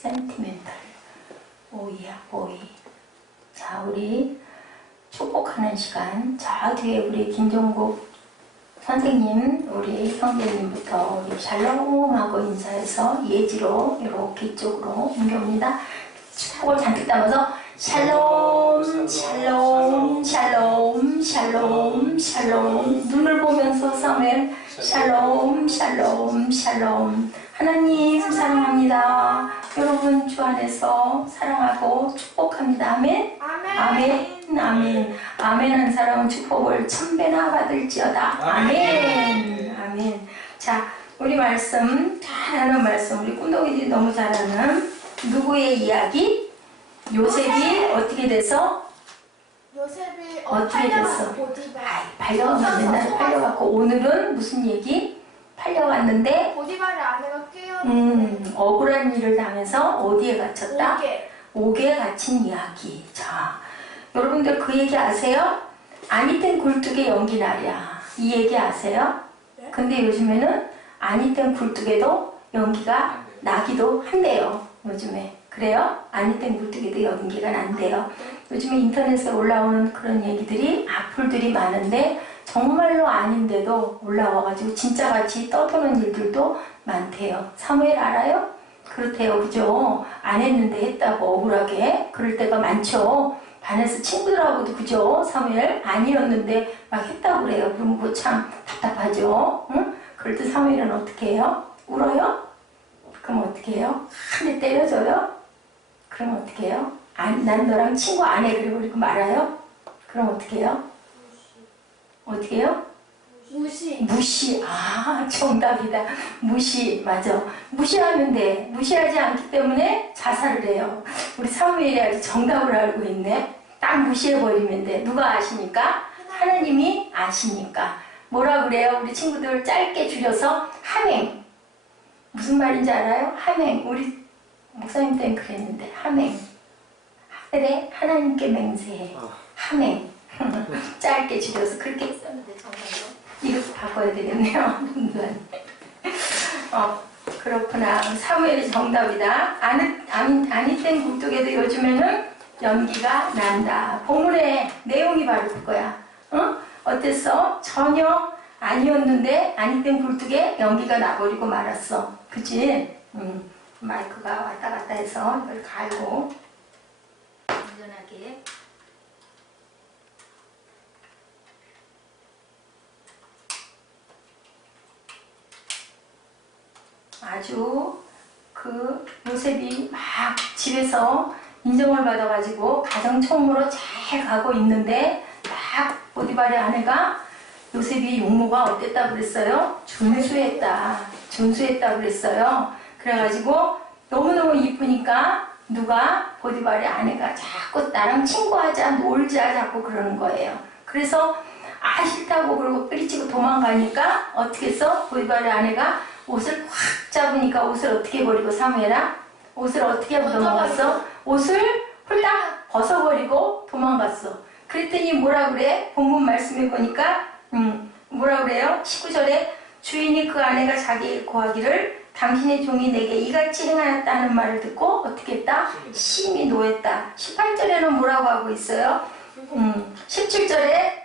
센티멘탈. 오이야, 오이. 자, 우리 축복하는 시간. 자, 뒤에 우리 김종국 선생님, 우리 형제님부터 우리 샬롬하고 인사해서 예지로 이렇게 이쪽으로 옮겨옵니다. 축복을 잔뜩 담아서 샬롬, 샬롬, 샬롬, 샬롬, 샬롬. 눈을 보면서 사무엘 샬롬, 샬롬, 샬롬. 하나님 사랑합니다. 여러분 주 안에서 사랑하고 축복합니다. 아멘. 아멘. 아멘. 아멘 한 사람은 축복을 1000배나 받을지어다. 아멘. 아멘. 자, 우리 말씀 잘하는 말씀, 우리 꿈독이들이 너무 잘하는 누구의 이야기? 요셉이 어떻게 돼서? 요셉이 어떻게 됐어? 팔려가면 맨날 팔려갖고 오늘은 무슨 얘기? 팔려갔는데 보디발의 아내가 깨어났는데 억울한 일을 당해서 어디에 갇혔다? 옥에 갇힌 이야기. 자, 여러분들 그 얘기 아세요? 아니땐 굴뚝에 연기 나랴. 이 얘기 아세요? 네? 근데 요즘에는 아니땐 굴뚝에도 연기가 나기도 한대요. 요즘에. 그래요? 아니땐 굴뚝에도 연기가 난대요. 요즘에 인터넷에 올라오는 그런 얘기들이 악플들이 많은데 정말로 아닌데도 올라와가지고 진짜같이 떠도는 일들도 많대요. 사무엘 알아요? 그렇대요. 그죠? 안 했는데 했다고 억울하게 그럴 때가 많죠. 반에서 친구들하고도 그죠? 사무엘 아니었는데 막 했다고 그래요. 그럼 뭐 참 답답하죠? 응? 그럴 때 사무엘은 어떻게 해요? 울어요? 그럼 어떻게 해요? 한 대 때려줘요? 그럼 어떻게 해요? 난 너랑 친구 안 해. 그리고 말아요? 그럼 어떻게 해요? 어떻게 해요? 무시. 아, 정답이다. 무시. 맞아. 무시하는데 무시하지 않기 때문에 자살을 해요. 우리 사무엘이 아주 정답을 알고 있네. 딱 무시해버리면 돼. 누가 아시니까? 하나님이 아시니까. 뭐라 그래요? 우리 친구들 짧게 줄여서 함행. 무슨 말인지 알아요? 함행. 우리 목사님 때는 그랬는데 함행. 하늘에 하나님께 맹세해. 함행. 짧게 줄여서 그렇게 썼는데 정말로 이렇게 바꿔야 되겠네요. 그렇구나. 사무엘이 정답이다. 아니땐 굴뚝에도 요즘에는 연기가 난다. 본문의 내용이 바로 그거야. 어땠어? 전혀 아니었는데 아니땐 굴뚝에 연기가 나버리고 말았어. 그치? 마이크가 왔다 갔다 해서 이걸 갈고 안전하게. 아주 그 요셉이 막 집에서 인정을 받아가지고 가정총무로 잘 가고 있는데 딱 보디발의 아내가 요셉이 용모가 어땠다 그랬어요? 준수했다 그랬어요. 그래가지고 너무너무 이쁘니까 누가 보디발의 아내가 자꾸 나랑 친구하자 놀자 자꾸 그러는 거예요. 그래서 싫다고 그러고 뿌리치고 도망가니까 어떻게 했어? 보디발의 아내가 옷을 확 잡으니까 옷을 어떻게 버리고 사무엘아? 옷을 어떻게 도망갔어? 옷을 홀딱 벗어버리고 도망갔어. 그랬더니 뭐라 그래? 본문 말씀해 보니까 뭐라 그래요? 19절에 주인이 그 아내가 자기에게 고하기를 당신의 종이 내게 이같이 행하였다는 말을 듣고 어떻게 했다? 심히 노했다. 18절에는 뭐라고 하고 있어요? 17절에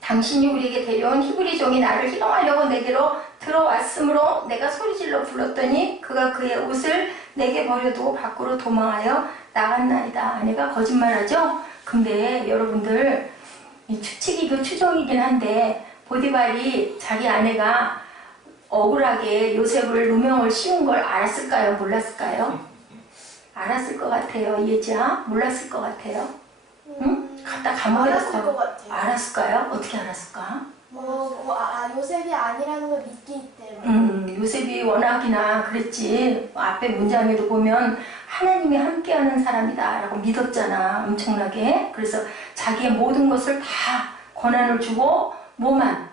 당신이 우리에게 데려온 히브리 종이 나를 희롱하려고 내게로 들어왔으므로 내가 소리질러 불렀더니 그가 그의 옷을 내게 버려두고 밖으로 도망하여 나갔나이다. 아내가 거짓말하죠? 근데 여러분들 이 추측이고 추정이긴 한데 보디발이 자기 아내가 억울하게 요셉을 누명을 씌운 걸 알았을까요? 몰랐을까요? 알았을 것 같아요. 예지야? 몰랐을 것 같아요. 응? 갖다 감옥에 알았을 것 같아요. 알았을까요? 어떻게 알았을까? 요셉이 아니라는 걸 믿기 때문에. 요셉이 워낙이나 그랬지. 앞에 문장에도 보면 하나님이 함께하는 사람이다 라고 믿었잖아. 엄청나게. 그래서 자기의 모든 것을 다 권한을 주고 뭐만?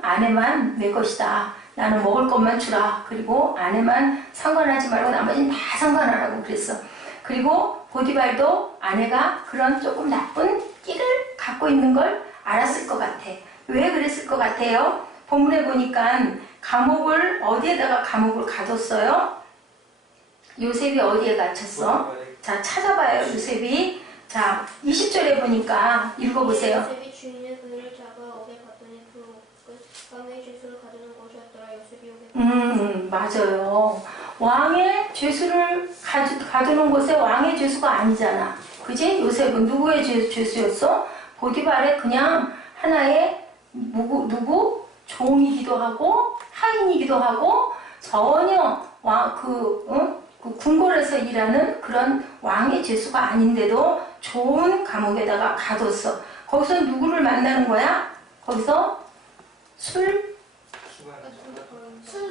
아내만 내 것이다. 나는 먹을 것만 주라. 그리고 아내만 상관하지 말고 나머지는 다 상관하라고 그랬어. 그리고 보디발도 아내가 그런 조금 나쁜 끼를 갖고 있는 걸 알았을 것 같아. 왜 그랬을 것 같아요? 본문에 보니까 감옥을 어디에다가 감옥을 가뒀어요? 요셉이 어디에 갇혔어? 자, 찾아봐요. 요셉이. 자, 20절에 보니까 읽어보세요. 요셉이 주인의 그를 잡아 옥에 갔더니 그 옥은 왕의 죄수를 가두는 곳이었더라. 요셉이 옥에 맞아요. 왕의 죄수를 가두는 곳에 왕의 죄수가 아니잖아. 그지? 요셉은 누구의 죄수였어? 보디발의 그냥 하나의 누구? 종이기도 하고 하인이기도 하고 전혀 그 궁궐에서 일하는 그런 왕의 죄수가 아닌데도 좋은 감옥에다가 가뒀어. 거기서 누구를 만나는 거야? 거기서 술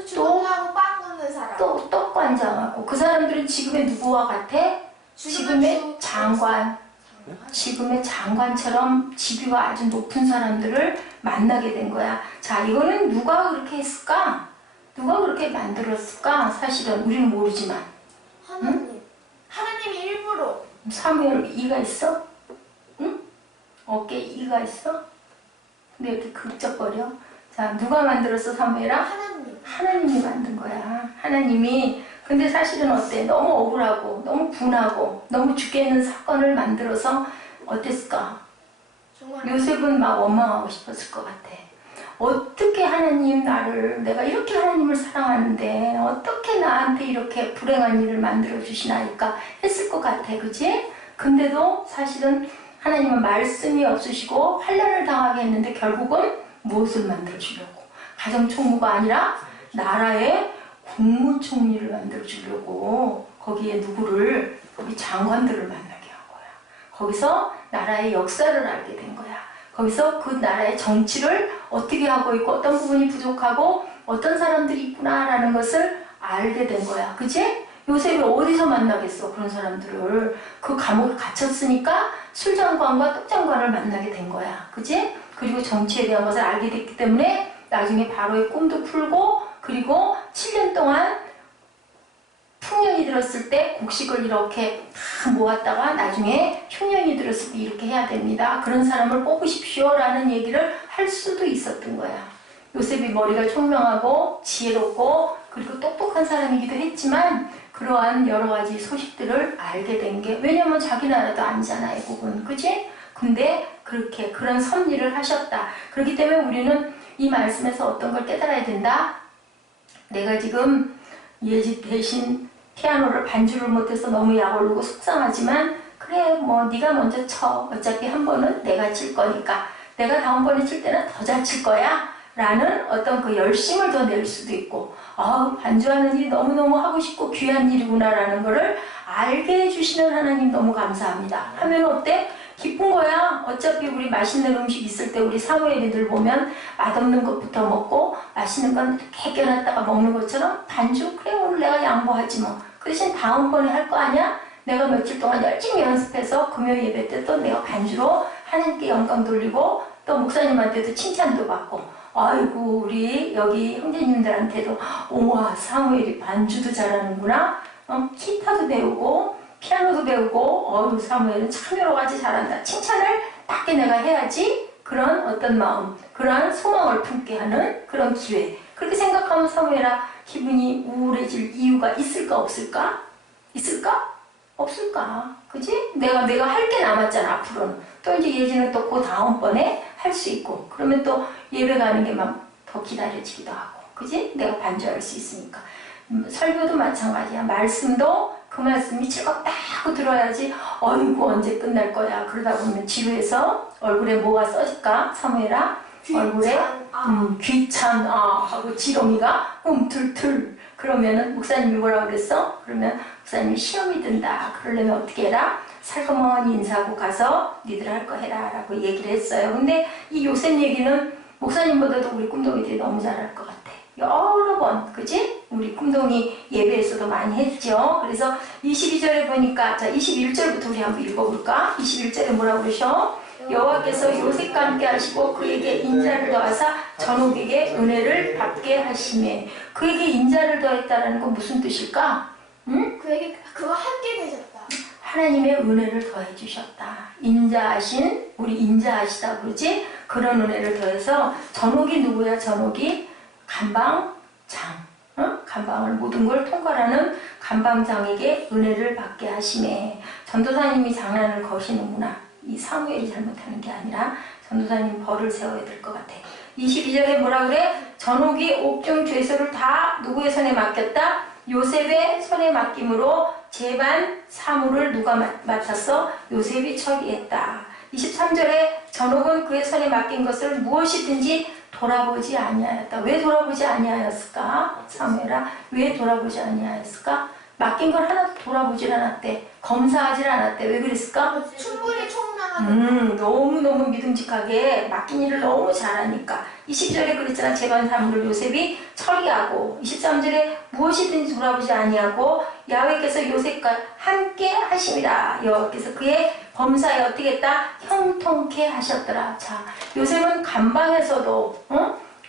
주문하고 빵 굽는 사람. 또 떡관장하고 그 사람들은 지금의 누구와 같아? 지금의 장관. 지금의 장관처럼 직위가 아주 높은 사람들을 만나게 된 거야. 자, 이거는 누가 그렇게 했을까? 누가 그렇게 만들었을까? 사실은 우리는 모르지만. 하나님. 하나님이 일부러. 사무엘 이가 있어? 응? 어깨에 이가 있어? 근데 이렇게 극적거려? 자, 누가 만들었어, 사무엘아? 하나님. 하나님이 만든 거야. 하나님이. 근데 사실은 어때? 너무 억울하고 너무 분하고 너무 죽겠는 사건을 만들어서 어땠을까? 정말. 요셉은 막 원망하고 싶었을 것 같아. 어떻게 하나님 내가 이렇게 하나님을 사랑하는데 어떻게 나한테 이렇게 불행한 일을 만들어 주시나이까 했을 것 같아. 그치? 근데도 사실은 하나님은 말씀이 없으시고 환난을 당하게 했는데 결국은 무엇을 만들어 주려고? 가정총무가 아니라 나라의 국무총리를 만들어 주려고 거기에 누구를? 거기 장관들을 만나게 한 거야. 거기서 나라의 역사를 알게 된 거야. 거기서 그 나라의 정치를 어떻게 하고 있고 어떤 부분이 부족하고 어떤 사람들이 있구나라는 것을 알게 된 거야. 그치? 요셉이 어디서 만나겠어, 그런 사람들을. 그 감옥에 갇혔으니까 술장관과 떡장관을 만나게 된 거야. 그치? 그리고 정치에 대한 것을 알게 됐기 때문에 나중에 바로의 꿈도 풀고 그리고 7년 동안 풍년이 들었을 때 곡식을 이렇게 다 모았다가 나중에 효년이 들었을 때 이렇게 해야 됩니다. 그런 사람을 뽑으십시오 라는 얘기를 할 수도 있었던 거야. 요셉이 머리가 총명하고 지혜롭고 그리고 똑똑한 사람이기도 했지만 그러한 여러 가지 소식들을 알게 된 게 왜냐면 자기 나라도 아니잖아, 애국은. 그치? 근데 그렇게 그런 섭리를 하셨다. 그렇기 때문에 우리는 이 말씀에서 어떤 걸 깨달아야 된다? 내가 지금 예지 대신 피아노를 반주를 못해서 너무 약올르고 속상하지만 그래 뭐 네가 먼저 쳐. 어차피 한 번은 내가 칠 거니까 내가 다음번에 칠 때는 더 잘 칠 거야 라는 어떤 그 열심을 더 낼 수도 있고 반주하는 일이 너무너무 하고 싶고 귀한 일이구나 라는 거를 알게 해주시는 하나님 너무 감사합니다. 하면 어때? 기쁜 거야. 어차피 우리 맛있는 음식 있을 때 우리 사무엘이들 보면 맛없는 것부터 먹고 맛있는 건 이렇게 껴놨다가 먹는 것처럼 반주? 그래 오늘 내가 양보하지 뭐. 그 대신 다음번에 할 거 아니야? 내가 며칠 동안 열심히 연습해서 금요일 예배 때 또 내가 반주로 하나님께 영광 돌리고 또 목사님한테도 칭찬도 받고 아이고 우리 여기 형제님들한테도 우와 사무엘이 반주도 잘하는구나. 기타도 배우고 피아노도 배우고 사무엘은 참 여러 가지 잘한다. 칭찬을 딱히 내가 해야지. 그런 어떤 마음, 그러한 소망을 품게 하는 그런 기회. 그렇게 생각하면 사무엘아 기분이 우울해질 이유가 있을까 없을까? 있을까? 없을까? 그지? 내가 할 게 남았잖아 앞으로는. 또 이제 예지는 또 그 다음번에 할 수 있고 그러면 또 예배 가는 게 막 더 기다려지기도 하고 그지? 내가 반주할 수 있으니까. 설교도 마찬가지야. 말씀도 그 말씀이 즐겁다고 들어야지 어이구 언제 끝날 거야. 그러다 보면 지루해서 얼굴에 뭐가 써질까? 사무엘아 얼굴에 귀찮 하고 지렁이가 툴툴 그러면은 목사님이 뭐라고 그랬어? 그러면 목사님이 시험이 든다. 그러려면 어떻게 해라? 살그머니 인사하고 가서 니들 할 거 해라 라고 얘기를 했어요. 근데 이 요셉 얘기는 목사님보다도 우리 꿈동이들이 너무 잘할 것 같아. 여러 번, 그지? 우리 꿈동이 예배에서도 많이 했죠. 그래서 22절에 보니까, 자, 21절부터 우리 한번 읽어볼까? 21절에 뭐라고 그러셔? 여호와께서 요셉과 함께 하시고 그에게 인자를 더하사 전옥에게 은혜를 받게 하시매. 그에게 인자를 더했다라는 건 무슨 뜻일까? 응? 그에게 그와 함께 되셨다. 하나님의 은혜를 더해 주셨다. 인자하신, 우리 인자하시다 그러지? 그런 은혜를 더해서 전옥이 누구야? 전옥이 감방장. 감방을 모든 걸 통과하는 감방장에게 은혜를 받게 하심에. 전도사님이 장난을 거시는구나. 이 사무엘이 잘못하는 게 아니라 전도사님 벌을 세워야 될 것 같아. 22절에 뭐라 그래? 전옥이 옥중 죄소를 다 누구의 손에 맡겼다? 요셉의 손에 맡김으로 재반 사무를 누가 맡았어? 요셉이 처리했다. 23절에 전옥은 그의 손에 맡긴 것을 무엇이든지 돌아보지 아니하였다. 왜 돌아보지 아니하였을까? 사무엘아, 왜 돌아보지 아니하였을까? 맡긴 걸 하나도 돌아보질 않았대. 검사하질 않았대. 왜 그랬을까? 충분히 총명하다. 너무너무 믿음직하게 맡긴 일을 너무 잘하니까. 20절에 그랬잖아. 재반 사무를 요셉이 처리하고, 23절에 무엇이든지 돌아보지 아니하고 야훼께서 요셉과 함께 하심이라. 여호와께서 그의 범사에 어떻게 했다? 형통케 하셨더라. 자, 요셉은 감방에서도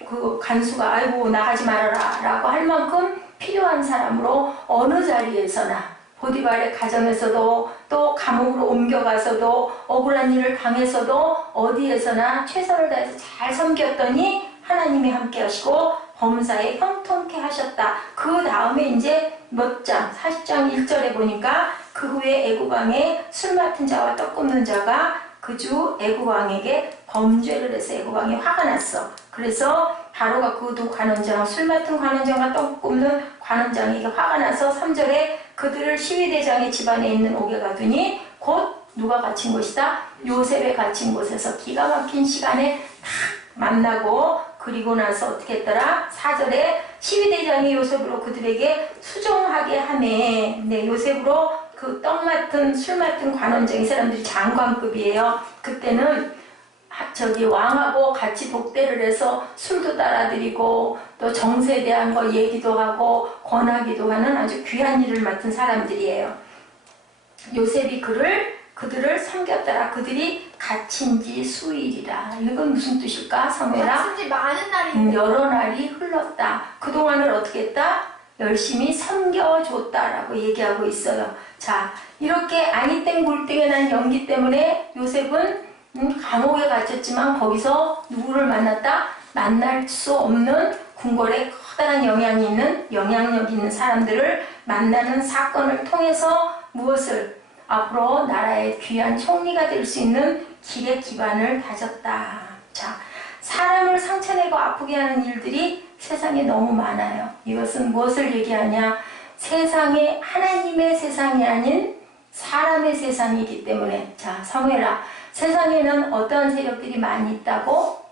그 간수가 아이고 나가지 말아라 라고 할 만큼 필요한 사람으로 어느 자리에서나, 보디발의 가정에서도 또 감옥으로 옮겨가서도 억울한 일을 당해서도 어디에서나 최선을 다해서 잘 섬겼더니 하나님이 함께 하시고 범사에 형통케 하셨다. 그 다음에 이제 몇 장, 40장 1절에 보니까 그 후에 애굽왕에 술 맡은 자와 떡 굽는 자가 그 주 애굽왕에게 범죄를 해서 애굽왕이 화가 났어. 그래서 바로가 그도 관원장, 술 맡은 관원장과 떡 굽는 관원장에게 화가 나서 3절에 그들을 시위대장의 집안에 있는 옥에 가두니 곧 누가 갇힌 곳이다? 요셉에 갇힌 곳에서 기가 막힌 시간에 딱 만나고, 그리고 나서 어떻게 했더라? 4절에 시위대장이 요셉으로 그들에게 수종하게 하매. 네, 요셉으로 그 떡 맡은 술 맡은 관원장, 이 사람들이 장관급이에요. 그때는 저기 왕하고 같이 독대를 해서 술도 따라드리고 또 정세에 대한 거 얘기도 하고 권하기도 하는 아주 귀한 일을 맡은 사람들이에요. 요셉이 그들을 섬겼더라. 그들이 갇힌 지 수일이라. 이건 무슨 뜻일까? 사무엘아? 갇힌 지 많은 날인데. 여러 날이 흘렀다. 그동안을 어떻게 했다? 열심히 섬겨줬다라고 얘기하고 있어요. 자, 이렇게 아니땡 굴땡에 난 연기 때문에 요셉은 감옥에 갇혔지만 거기서 누구를 만났다? 만날 수 없는 궁궐에 커다란 영향력 있는 사람들을 만나는 사건을 통해서 무엇을? 앞으로 나라의 귀한 총리가 될 수 있는 길의 기반을 다졌다. 자, 사람을 상처내고 아프게 하는 일들이 세상에 너무 많아요. 이것은 무엇을 얘기하냐? 세상에 하나님의 세상이 아닌 사람의 세상이기 때문에. 자, 사무엘아, 세상에는 어떠한 세력들이 많이 있다고?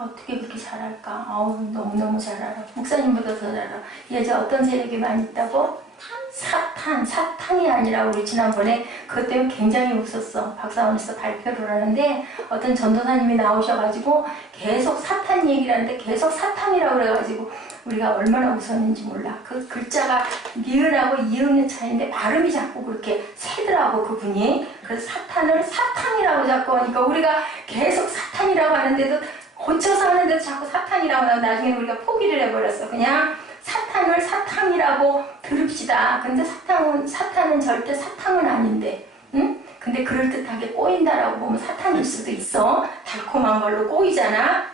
어떻게 그렇게 잘 알까? 너무너무 잘 알아. 목사님보다 더 잘 알아. 예제 어떤 세력이 많이 있다고? 사탄이 아니라 우리 지난번에 그것 때문에 굉장히 웃었어. 박사원에서 발표를 하는데 어떤 전도사님이 나오셔가지고 계속 사탄 얘기를 하는데 계속 사탄이라고 그래가지고 우리가 얼마나 웃었는지 몰라. 그 글자가 니은하고 이응의 차이인데 발음이 자꾸 그렇게 새더라고 그분이. 그래서 사탄을 사탄이라고 자꾸 하니까 우리가 계속 사탄이라고 하는데도 고쳐서 하는데도 자꾸 사탄이라고 하고 나중에 우리가 포기를 해버렸어. 그냥 사탄을 사탕이라고 들읍시다. 근데 사탄은 절대 사탕은 아닌데, 응? 근데 그럴듯하게 꼬인다라고 보면 사탄일 수도 있어. 달콤한 걸로 꼬이잖아.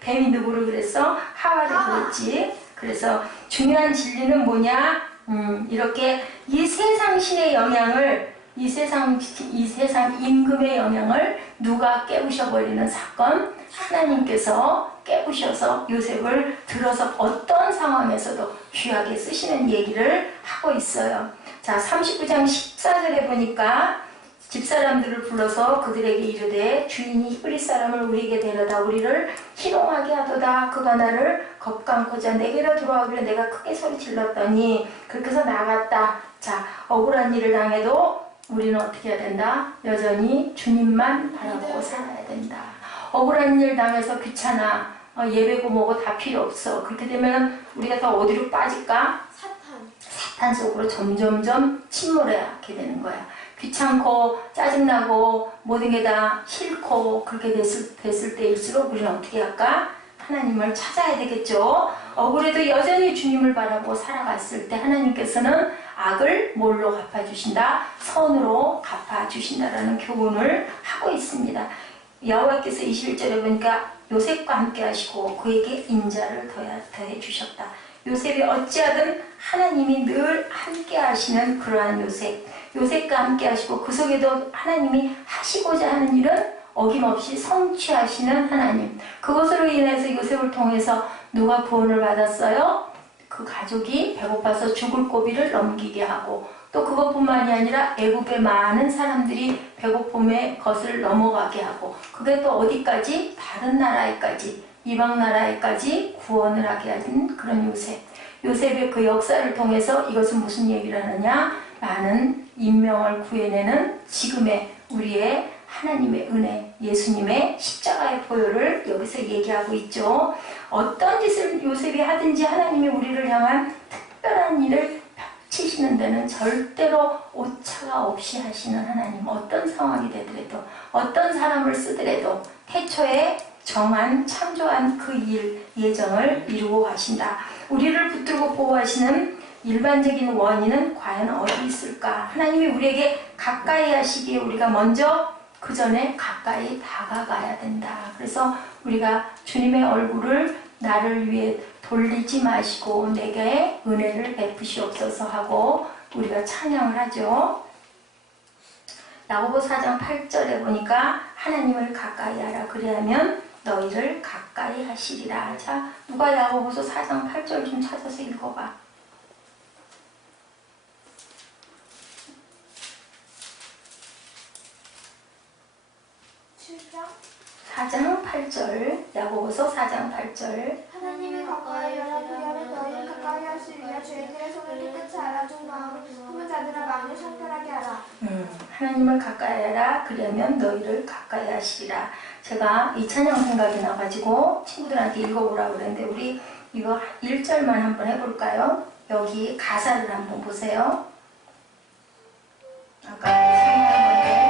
뱀이 누구를 그랬어? 하와를 그랬지. 그래서 중요한 진리는 뭐냐? 이렇게 이 세상 신의 영향을, 이 세상 임금의 영향을 누가 깨부셔버리는 사건? 하나님께서 깨부셔서 요셉을 들어서 어떤 상황에서도 귀하게 쓰시는 얘기를 하고 있어요. 자, 39장 14절에 보니까 집사람들을 불러서 그들에게 이르되 주인이 히브리 사람을 우리에게 데려다 우리를 희롱하게 하도다. 그가 나를 겁감고자 내게로 들어오길래 내가 크게 소리 질렀더니 그렇게 해서 나갔다. 자, 억울한 일을 당해도 우리는 어떻게 해야 된다? 여전히 주님만 바라보고 살아야 된다. 억울한 일 당해서 귀찮아. 예배고 뭐고 다 필요 없어. 그렇게 되면 우리가 더 어디로 빠질까? 사탄 속으로 점점점 침몰하게 되는 거야. 귀찮고 짜증나고 모든 게 다 싫고 그렇게 됐을 때일수록 우리는 어떻게 할까? 하나님을 찾아야 되겠죠. 억울해도 여전히 주님을 바라보고 살아갔을 때 하나님께서는 악을 뭘로 갚아주신다? 선으로 갚아주신다라는 교훈을 하고 있습니다. 여호와께서 21절에 보니까 요셉과 함께 하시고 그에게 인자를 더해 주셨다. 요셉이 어찌하든 하나님이 늘 함께 하시는 그러한 요셉과 함께 하시고 그 속에도 하나님이 하시고자 하는 일은 어김없이 성취하시는 하나님. 그것으로 인해서 요셉을 통해서 누가 구원을 받았어요? 그 가족이 배고파서 죽을 고비를 넘기게 하고, 또 그것뿐만이 아니라 애굽의 많은 사람들이 배고픔의 것을 넘어가게 하고, 그게 또 어디까지? 다른 나라에까지, 이방 나라에까지 구원을 하게 하는 그런 요셉. 요셉의 그 역사를 통해서 이것은 무슨 얘기를 하느냐? 많은 인명을 구해내는 지금의 우리의 하나님의 은혜, 예수님의 십자가의 보혈을 여기서 얘기하고 있죠. 어떤 짓을 요셉이 하든지 하나님이 우리를 향한 특별한 일을 펼치시는 데는 절대로 오차가 없이 하시는 하나님. 어떤 상황이 되더라도, 어떤 사람을 쓰더라도 태초에 정한, 창조한 그 일, 예정을 이루고 가신다. 우리를 붙들고 보호하시는 일반적인 원인은 과연 어디 있을까? 하나님이 우리에게 가까이 하시기에 우리가 먼저 그 전에 가까이 다가가야 된다. 그래서 우리가 주님의 얼굴을 나를 위해 돌리지 마시고 내게 은혜를 베푸시옵소서 하고 우리가 찬양을 하죠. 야고보 4장 8절에 보니까 하나님을 가까이 하라. 그리하면 너희를 가까이 하시리라. 자, 누가 야고보서 4장 8절 좀 찾아서 읽어봐. 4장 8절, 야고보서 4장 8절. 하나님이 가까이 하라. 그리하면 너희를 가까이 하시리라. 죄인들의 손을 깨끗이 하라. 종 마음을 품은 자들아 마음을 상편하게 하라. 하나님을 가까이 하라. 그러면 너희를 가까이 하시리라. 제가 이 찬양 생각이 나가지고 친구들한테 읽어보라고 그랬는데 우리 이거 1절만 한번 해볼까요? 여기 가사를 한번 보세요. 아까 찬양한 건데.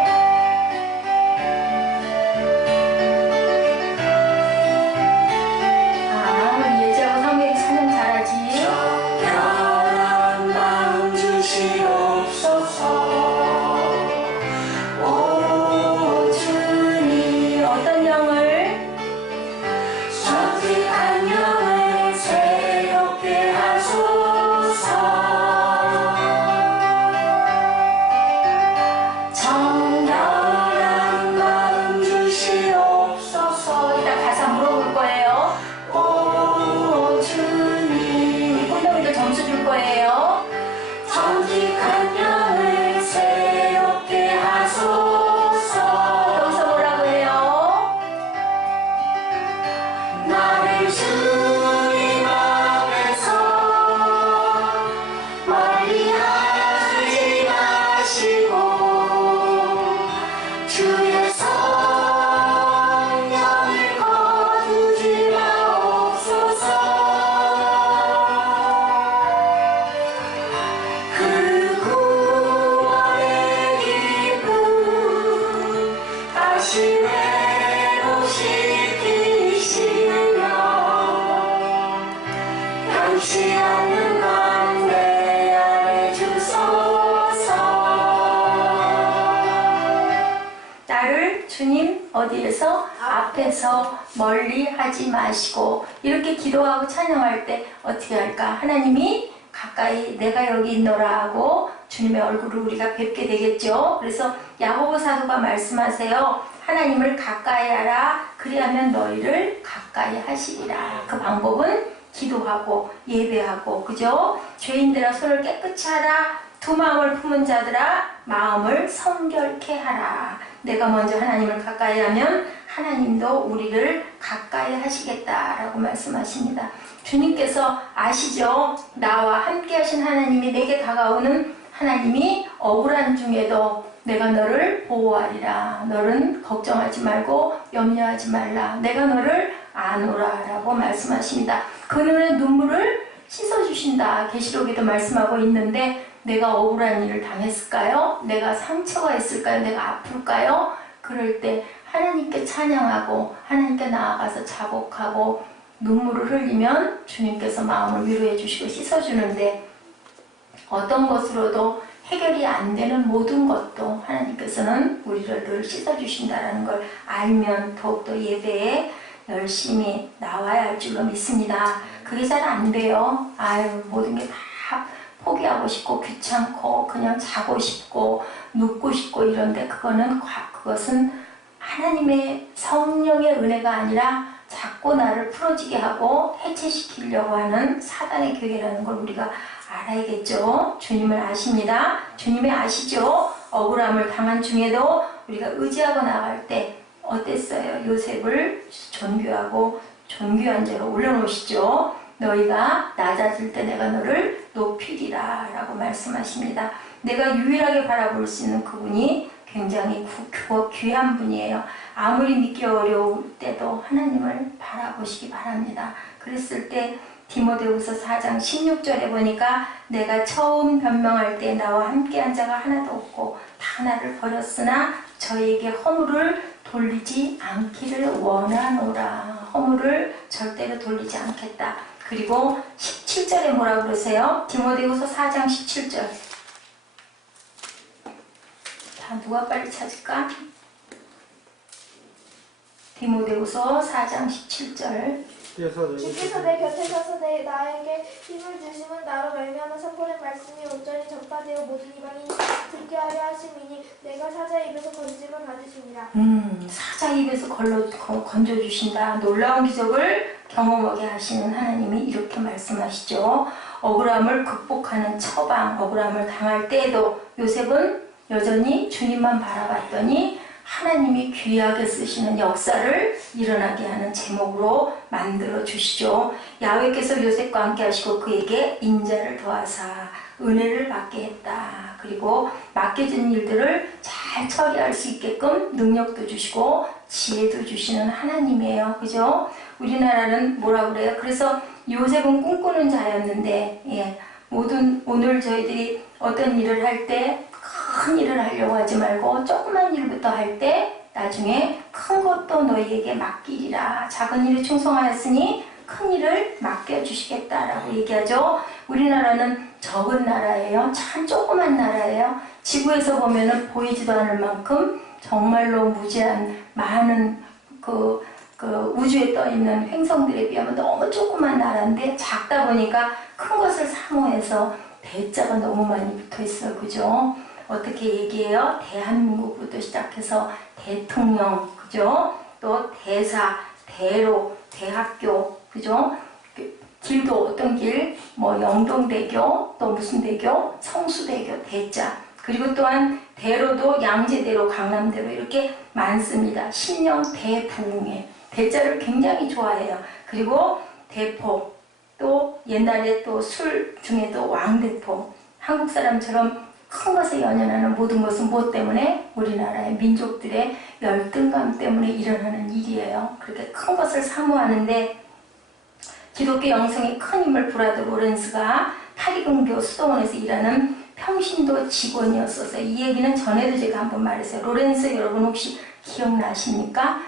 어디에서? 앞에서 멀리 하지 마시고 이렇게 기도하고 찬양할 때 어떻게 할까? 하나님이 가까이 내가 여기 있노라 하고 주님의 얼굴을 우리가 뵙게 되겠죠. 그래서 야고보 사도가 말씀하세요. 하나님을 가까이 하라. 그리하면 너희를 가까이 하시리라. 그 방법은 기도하고 예배하고, 그죠? 죄인들아 손을 깨끗이 하라. 두 마음을 품은 자들아 마음을 성결케 하라. 내가 먼저 하나님을 가까이 하면 하나님도 우리를 가까이 하시겠다라고 말씀하십니다. 주님께서 아시죠? 나와 함께 하신 하나님이 내게 다가오는 하나님이 억울한 중에도 내가 너를 보호하리라. 너는 걱정하지 말고 염려하지 말라. 내가 너를 아노라 라고 말씀하십니다. 그는 눈물을 씻어주신다. 계시록에도 말씀하고 있는데 내가 억울한 일을 당했을까요? 내가 상처가 있을까요? 내가 아플까요? 그럴 때 하나님께 찬양하고 하나님께 나아가서 자복하고 눈물을 흘리면 주님께서 마음을 위로해 주시고 씻어주는데 어떤 것으로도 해결이 안 되는 모든 것도 하나님께서는 우리를 늘 씻어주신다는 걸 알면 더욱더 예배에 열심히 나와야 할 줄로 믿습니다. 그게 잘 안 돼요. 아유, 모든 게 다 포기하고 싶고 귀찮고 그냥 자고 싶고 눕고 싶고 이런데 그것은 하나님의 성령의 은혜가 아니라 자꾸 나를 풀어지게 하고 해체시키려고 하는 사단의 교회라는 걸 우리가 알아야겠죠. 주님을 아십니다. 주님이 아시죠. 억울함을 당한 중에도 우리가 의지하고 나갈 때 어땠어요? 요셉을 존귀하고 존귀한 자로 올려놓으시죠. 너희가 낮아질 때 내가 너를 높이리라 라고 말씀하십니다. 내가 유일하게 바라볼 수 있는 그분이 굉장히 귀한 분이에요. 아무리 믿기 어려울 때도 하나님을 바라보시기 바랍니다. 그랬을 때 디모데후서 4장 16절에 보니까 내가 처음 변명할 때 나와 함께한 자가 하나도 없고 다 나를 버렸으나 저에게 허물을 돌리지 않기를 원하노라. 허물을 절대로 돌리지 않겠다. 그리고 17절에 뭐라고 그러세요? 디모데후서 4장 17절. 자, 누가 빨리 찾을까? 디모데후서 4장 17절. 주께서 내 곁에 서서 나에게 힘을 주심은 나로 말미암아 선포된 말씀이 온전히 전파되어 모든 이방인이 듣게 하려 하심이니 내가 사자 입에서 건짐을 받으시니라. 사자 입에서 건져주신다. 놀라운 기적을 경험하게 하시는 하나님이 이렇게 말씀하시죠. 억울함을 극복하는 처방, 억울함을 당할 때에도 요셉은 여전히 주님만 바라봤더니 하나님이 귀하게 쓰시는 역사를 일어나게 하는 제목으로 만들어 주시죠. 야훼께서 요셉과 함께 하시고 그에게 인자를 더하사 은혜를 받게 했다. 그리고 맡겨진 일들을 잘 처리할 수 있게끔 능력도 주시고 지혜도 주시는 하나님이에요. 그죠? 우리나라는 뭐라 그래요? 그래서 요셉은 꿈꾸는 자였는데 오늘 저희들이 어떤 일을 할 때 큰 일을 하려고 하지 말고 조그만 일부터 할 때 나중에 큰 것도 너희에게 맡기리라. 작은 일에 충성하였으니 큰 일을 맡겨주시겠다라고 얘기하죠. 우리나라는 적은 나라예요. 참 조그만 나라예요. 지구에서 보면은 보이지도 않을 만큼 정말로 무제한 많은 우주에 떠 있는 행성들에 비하면 너무 조그만 나라인데 작다 보니까 큰 것을 사모해서 대자가 너무 많이 붙어 있어. 그죠? 어떻게 얘기해요? 대한민국부터 시작해서 대통령, 그죠? 또 대사, 대로, 대학교, 그죠? 길도 어떤 길, 뭐 영동대교, 또 무슨 대교, 성수대교, 대자. 그리고 또한 대로도 양재대로, 강남대로 이렇게 많습니다. 신령 대부흥회. 대자를 굉장히 좋아해요. 그리고 대포, 또 옛날에 또 술 중에도 왕대포. 한국 사람처럼 큰 것에 연연하는 모든 것은 무엇 때문에? 우리나라의 민족들의 열등감 때문에 일어나는 일이에요. 그렇게 큰 것을 사모하는데 기독교 영성의 큰 힘을 브라더 로렌스가 파리근교 수도원에서 일하는 평신도 직원이었어서 이 얘기는 전에도 제가 한번 말했어요. 로렌스 여러분 혹시 기억나십니까?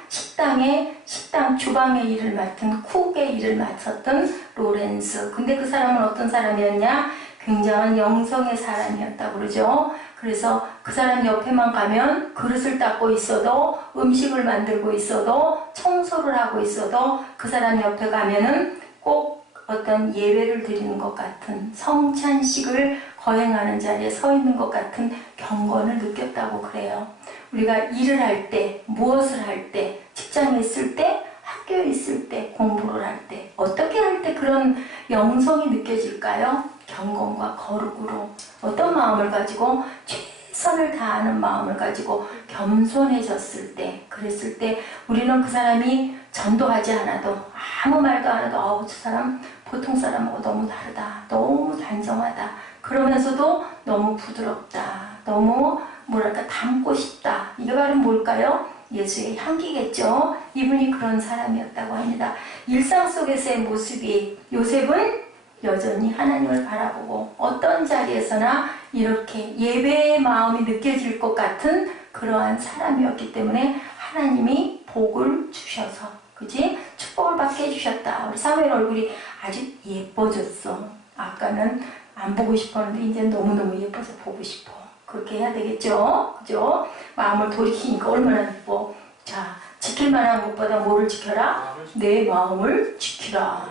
식당 주방의 일을 맡은 쿡의 일을 맡았던 로렌스. 근데 그 사람은 어떤 사람이었냐? 굉장한 영성의 사람이었다고 그러죠. 그래서 그 사람 옆에만 가면 그릇을 닦고 있어도 음식을 만들고 있어도 청소를 하고 있어도 그 사람 옆에 가면은 꼭 어떤 예배를 드리는 것 같은 성찬식을 거행하는 자리에 서 있는 것 같은 경건을 느꼈다고 그래요. 우리가 일을 할 때, 무엇을 할 때, 직장에 있을 때, 학교에 있을 때, 공부를 할 때, 어떻게 할 때 그런 영성이 느껴질까요? 경건과 거룩으로 어떤 마음을 가지고 최선을 다하는 마음을 가지고 겸손해졌을 때, 그랬을 때 우리는 그 사람이 전도하지 않아도 아무 말도 안 해도 저 사람 보통 사람하고 너무 다르다, 너무 단정하다, 그러면서도 너무 부드럽다, 너무 뭐랄까 닮고 싶다. 이게 바로 뭘까요? 예수의 향기겠죠. 이분이 그런 사람이었다고 합니다. 일상 속에서의 모습이 요셉은 여전히 하나님을 바라보고 어떤 자리에서나 이렇게 예배의 마음이 느껴질 것 같은 그러한 사람이었기 때문에 하나님이 복을 주셔서, 그지? 축복을 받게 해주셨다. 우리 사무엘 얼굴이 아주 예뻐졌어. 아까는 안 보고 싶었는데 이제 너무너무 예뻐서 보고 싶어. 그렇게 해야 되겠죠? 그죠? 마음을 돌이키니까 얼마나 예뻐. 자, 지킬 만한 것보다 뭐를 지켜라? 내 마음을 지키라.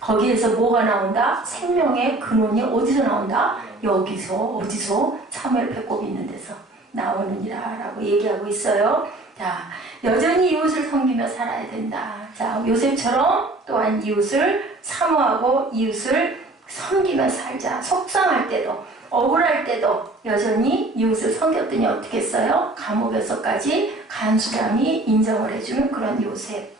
거기에서 뭐가 나온다? 생명의 근원이 어디서 나온다? 여기서, 어디서? 사무엘 배꼽이 있는 데서 나오느니라 라고 얘기하고 있어요. 자, 여전히 이웃을 섬기며 살아야 된다. 자, 요셉처럼 또한 이웃을 사모하고 이웃을 섬기며 살자. 속상할 때도, 억울할 때도 여전히 이웃을 섬겼더니 어떻게 했어요? 감옥에서까지 간수장이 인정을 해주는 그런 요셉.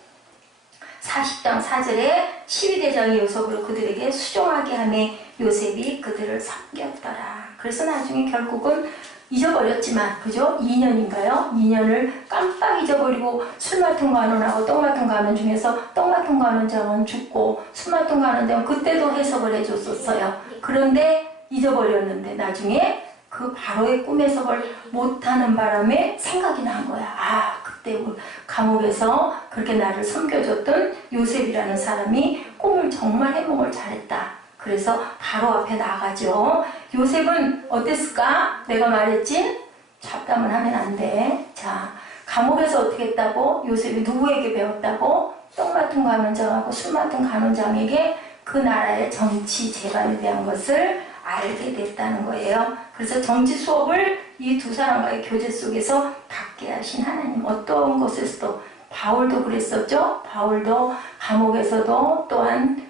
40장 4절에 12대장이 요셉으로 그들에게 수종하게 하매 요셉이 그들을 섬겼더라. 그래서 나중에 결국은 잊어버렸지만, 그죠? 2년인가요? 2년을 깜빡 잊어버리고 술 맡은 관원하고 떡 맡은 관원 중에서 떡 맡은 관원장은 죽고 술 맡은 관원장은 그때도 해석을 해줬었어요. 그런데 잊어버렸는데 나중에 그 바로의 꿈 해석을 못하는 바람에 생각이 난 거야. 아, 그때 감옥에서 그렇게 나를 섬겨줬던 요셉이라는 사람이 꿈을 정말 해몽을 잘했다. 그래서 바로 앞에 나가죠. 요셉은 어땠을까? 내가 말했지? 잡담을 하면 안 돼. 자, 감옥에서 어떻게 했다고? 요셉이 누구에게 배웠다고? 떡 맡은 관원장하고 술 맡은 관원장에게 그 나라의 정치 재반에 대한 것을 알게 됐다는 거예요. 그래서 정치 수업을 이 두 사람과의 교제 속에서 받게 하신 하나님. 어떤 곳에서도 바울도 그랬었죠. 바울도 감옥에서도 또한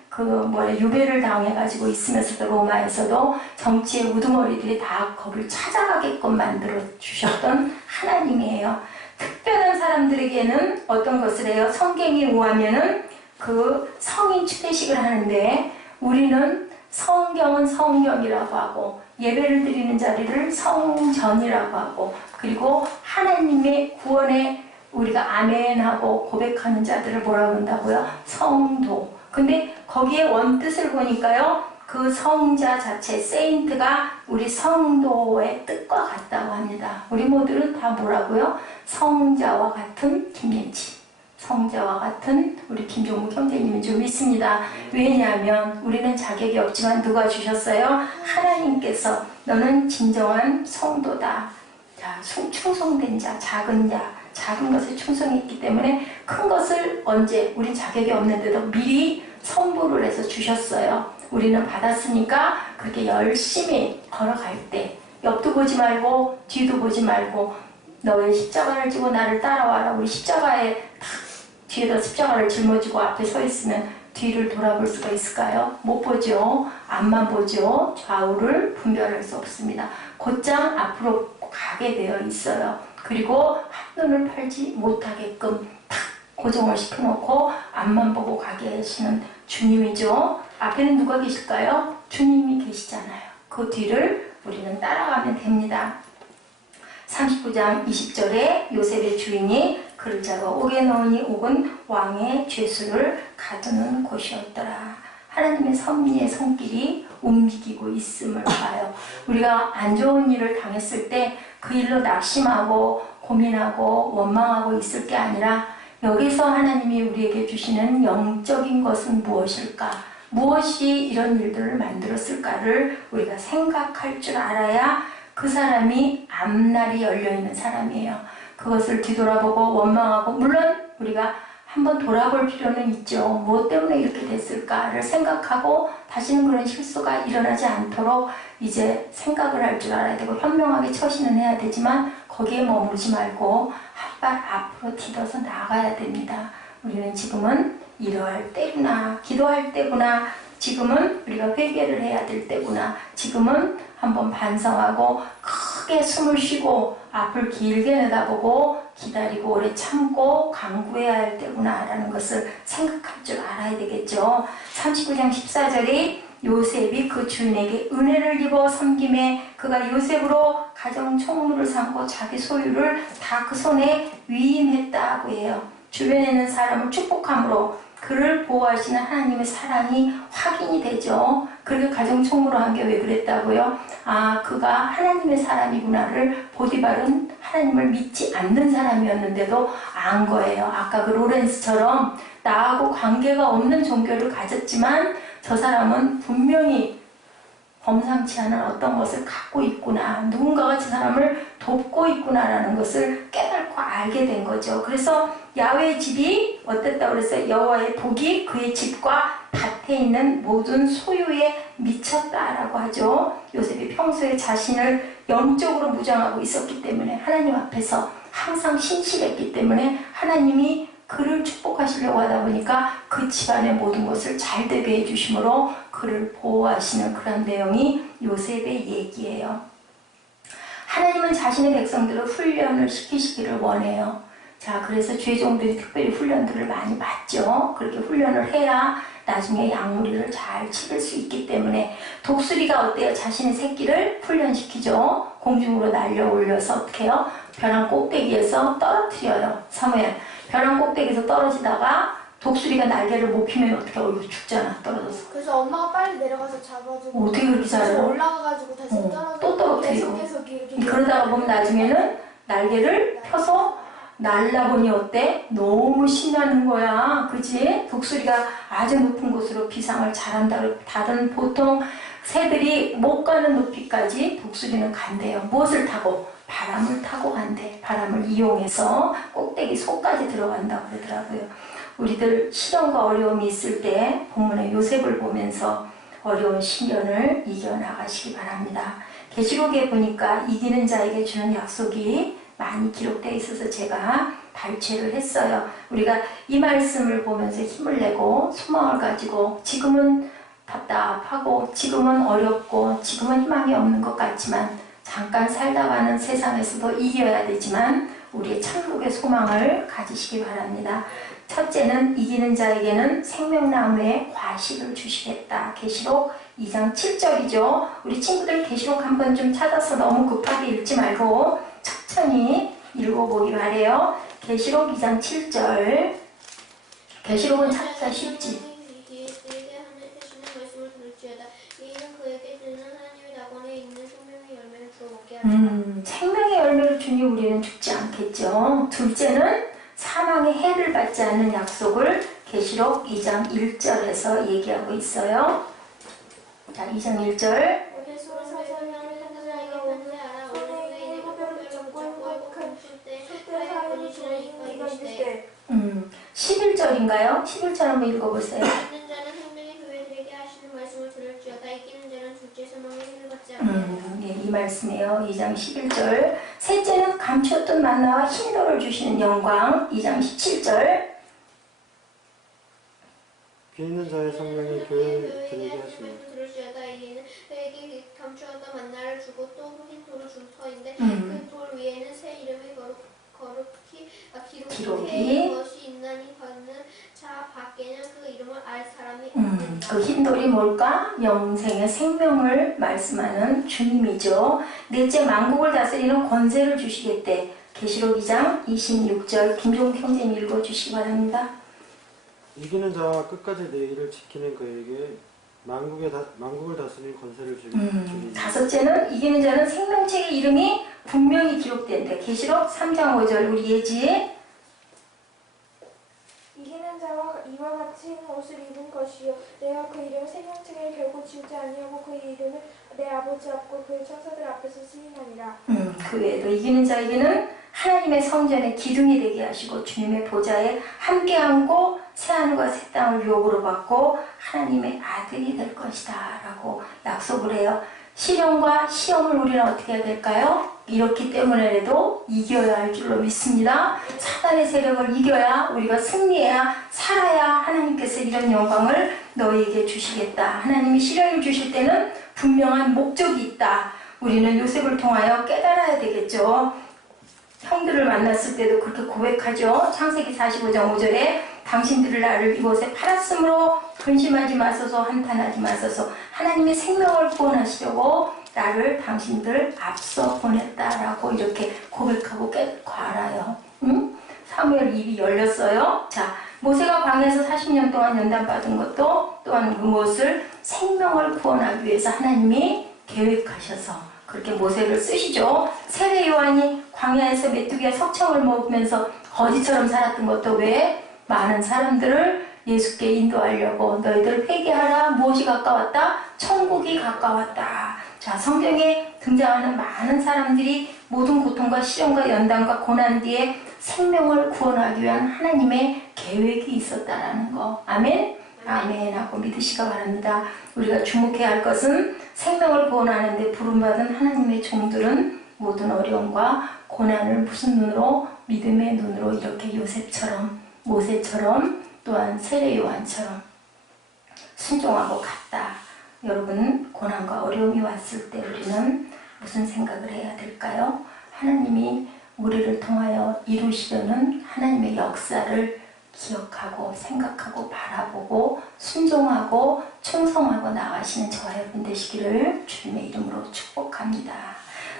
유배를 당해가지고 있으면서도 로마에서도 정치의 우두머리들이 다 거기를 찾아가게끔 만들어 주셨던 하나님이에요. 특별한 사람들에게는 어떤 것을 해요? 성경이 오하면은 그 성인 추대식을 하는데 우리는 성경은 성경이라고 하고 예배를 드리는 자리를 성전이라고 하고 그리고 하나님의 구원에 우리가 아멘하고 고백하는 자들을 뭐라고 한다고요? 성도. 근데 거기에 원뜻을 보니까요. 그 성자 자체, 세인트가 우리 성도의 뜻과 같다고 합니다. 우리 모두는 다 뭐라고요? 성자와 같은 김예지. 성자와 같은 우리 김종국 형제님인 줄 믿습니다. 왜냐하면 우리는 자격이 없지만 누가 주셨어요? 하나님께서 너는 진정한 성도다. 자, 충성된 자, 작은 것에 충성했기 때문에 큰 것을 언제 우린 자격이 없는데도 미리 선보를 해서 주셨어요. 우리는 받았으니까 그렇게 열심히 걸어갈 때 옆도 보지 말고 뒤도 보지 말고 너의 십자가를 지고 나를 따라와라. 우리 십자가에 딱 뒤에다 십자가를 짊어지고 앞에 서 있으면 뒤를 돌아볼 수가 있을까요? 못 보죠. 앞만 보죠. 좌우를 분별할 수 없습니다. 곧장 앞으로 가게 되어 있어요. 그리고 한눈을 팔지 못하게끔 탁 고정을 시켜놓고 앞만 보고 가게 하시는 주님이죠. 앞에는 누가 계실까요? 주님이 계시잖아요. 그 뒤를 우리는 따라가면 됩니다. 39장 20절에 요셉의 주인이 그를 잡아 옥에 넣으니 옥은 왕의 죄수를 가두는 곳이었더라. 하나님의 섭리의 손길이 움직이고 있음을 봐요. 우리가 안 좋은 일을 당했을 때 그 일로 낙심하고 고민하고 원망하고 있을 게 아니라 여기서 하나님이 우리에게 주시는 영적인 것은 무엇일까? 무엇이 이런 일들을 만들었을까를 우리가 생각할 줄 알아야 그 사람이 앞날이 열려있는 사람이에요. 그것을 뒤돌아보고 원망하고 물론 우리가 한번 돌아볼 필요는 있죠. 뭐 때문에 이렇게 됐을까를 생각하고 다시는 그런 실수가 일어나지 않도록 이제 생각을 할 줄 알아야 되고 현명하게 처신은 해야 되지만 거기에 머무르지 말고 한 발 앞으로 디뎌서 나가야 됩니다. 우리는 지금은 이러할 때구나. 기도할 때구나. 지금은 우리가 회개를 해야 될 때구나. 지금은 한번 반성하고 크게 숨을 쉬고 앞을 길게 내다보고 기다리고 오래 참고 강구해야 할 때구나 라는 것을 생각할 줄 알아야 되겠죠. 39장 14절에 요셉이 그 주인에게 은혜를 입어 섬김에 그가 요셉으로 가정 총무를 삼고 자기 소유를 다 그 손에 위임했다고 해요. 주변에 있는 사람을 축복함으로 그를 보호하시는 하나님의 사랑이 확인이 되죠. 그렇게 가정 총무로 한 게 왜 그랬다고요? 아, 그가 하나님의 사람이구나를 보디발은 하나님을 믿지 않는 사람이었는데도 안 거예요. 아까 그 로렌스처럼 나하고 관계가 없는 종교를 가졌지만 저 사람은 분명히 범상치 않은 어떤 것을 갖고 있구나, 누군가가 저 사람을 돕고 있구나라는 것을 깨닫고 알게 된 거죠. 그래서 야훼의 집이 어땠다 그랬어요? 여호와의 복이 그의 집과 밭에 있는 모든 소유에 미쳤다라고 하죠. 요셉이 평소에 자신을 영적으로 무장하고 있었기 때문에, 하나님 앞에서 항상 신실했기 때문에 하나님이 그를 축복하시려고 하다 보니까 그 집안의 모든 것을 잘 되게 해주심으로 그를 보호하시는 그런 내용이 요셉의 얘기예요. 하나님은 자신의 백성들을 훈련을 시키시기를 원해요. 자, 그래서 죄종들이 특별히 훈련들을 많이 받죠. 그렇게 훈련을 해야 나중에 양무리를 잘 치를 수 있기 때문에. 독수리가 어때요? 자신의 새끼를 훈련시키죠. 공중으로 날려 올려서 어떻게 해요? 벼랑 꼭대기에서 떨어뜨려요. 사무엘, 벼랑 꼭대기에서 떨어지다가 독수리가 날개를 못 피면 어떻게 얼굴 죽잖아, 떨어져서. 그래서 엄마가 빨리 내려가서 잡아주고 어떻게 그렇게 다시 잘해요? 올라가가지고 다시 떨어져 또 떨어뜨리고. 계속 이렇게 그러다가 보면 나중에는 날개를 펴서 날라보니 어때? 너무 신나는 거야. 그치? 독수리가 아주 높은 곳으로 비상을 잘한다. 다른 보통 새들이 못 가는 높이까지 독수리는 간대요. 무엇을 타고? 바람을 타고 간대. 바람을 이용해서 꼭대기 속까지 들어간다고 그러더라고요. 우리들 시련과 어려움이 있을 때 본문의 요셉을 보면서 어려운 시련을 이겨나가시기 바랍니다. 계시록에 보니까 이기는 자에게 주는 약속이 많이 기록되어 있어서 제가 발췌를 했어요. 우리가 이 말씀을 보면서 힘을 내고 소망을 가지고, 지금은 답답하고 지금은 어렵고 지금은 희망이 없는 것 같지만 잠깐 살다가는 세상에서도 이겨야 되지만 우리의 천국의 소망을 가지시기 바랍니다. 첫째는 이기는 자에게는 생명나무의 과실을 주시겠다. 계시록 2장 7절이죠. 우리 친구들 계시록 한번 좀 찾아서 너무 급하게 읽지 말고 천천히 읽어보기 바래요. 계시록 2장 7절. 계시록은 찾기가 쉽지. 생명의 열매를 주니 우리는 죽지 않겠죠. 둘째는 사망의 해를 받지 않는 약속을 계시록 2장 1절에서 얘기하고 있어요. 자, 2장 1절. 이가 있을 때 11절인가요? 11절 한번 읽어보세요. 이기는 자는 생명의 교회들에게 하시는 말씀을 들을지어다. 이기는 자는 둘째 사망의 해를 받지 않겠다. 예, 이 말씀이에요. 2장 11절. 셋째는 감추었던 만나와 흰돌을 주시는 영광. 2장 17절. 귀 있는 자의 성령이 교회들에게 하시며 들을지어다. 이는 그에게 감추었던 만나를 주고 또 흰 돌을 준 터인데 그 돌 위에는 새 이름이 기록된 것이 있나니 받는 자 밖에는 그 이름을 알 사람이 없느니라. 그 흰돌이 뭘까? 영생의 생명을 말씀하는 주님이죠. 넷째, 만국을 다스리는 권세를 주시겠대. 계시록 2장 26절. 김종국 형제님 읽어주시기 바랍니다. 이기는 자와 끝까지 내 일을 지키는 그에게 만국을 다스리는 권세를 주니. 다섯째는 이기는 자는 생명책의 이름이 분명히 기록된대. 계시록 3장 5절. 우리 예지. 이기는 자와 이와 같이 흰 옷을 입은 것이요 내가 그 이름을 생명책에 결코 지우지 아니하고 그 이름을 내 아버지 앞과 그의 천사들 앞에서 시인하니라. 그 외에도 이기는 자에게는 하나님의 성전의 기둥이 되게 하시고 주님의 보좌에 함께 앉고 새하늘과 새 땅을 유업으로 받고 하나님의 아들이 될 것이다 라고 약속을 해요. 시련과 시험을 우리는 어떻게 해야 될까요? 이렇기 때문에라도 이겨야 할 줄로 믿습니다. 사단의 세력을 이겨야, 우리가 승리해야, 살아야 하나님께서 이런 영광을 너희에게 주시겠다. 하나님이 시련을 주실 때는 분명한 목적이 있다. 우리는 요셉을 통하여 깨달아야 되겠죠. 형들을 만났을 때도 그렇게 고백하죠. 창세기 45장 5절에 당신들을 나를 이곳에 팔았으므로 근심하지 마소서, 한탄하지 마소서. 하나님의 생명을 구원하시려고 나를 당신들 앞서 보냈다라고 이렇게 고백하고 깨닫고 알아요. 사무엘 입이 열렸어요. 자, 모세가 광야에서 40년 동안 연단받은 것도 또한 무엇을 생명을 구원하기 위해서 하나님이 계획하셔서 그렇게 모세를 쓰시죠. 세례 요한이 광야에서 메뚜기와 석청을 먹으면서 거지처럼 살았던 것도 왜? 많은 사람들을 예수께 인도하려고 너희들 회개하라. 무엇이 가까웠다? 천국이 가까웠다. 자, 성경에 등장하는 많은 사람들이 모든 고통과 시련과 연단과 고난 뒤에 생명을 구원하기 위한 하나님의 계획이 있었다라는 거. 아멘? 아멘 하고 믿으시기 바랍니다. 우리가 주목해야 할 것은 생명을 구원하는 데 부름받은 하나님의 종들은 모든 어려움과 고난을 무슨 눈으로? 믿음의 눈으로 이렇게 요셉처럼, 모세처럼, 또한 세례 요한처럼 순종하고 갔다. 여러분, 고난과 어려움이 왔을 때 우리는 무슨 생각을 해야 될까요? 하나님이 우리를 통하여 이루시려는 하나님의 역사를 기억하고 생각하고 바라보고 순종하고 충성하고 나가시는 저와 여러분 되시기를 주님의 이름으로 축복합니다.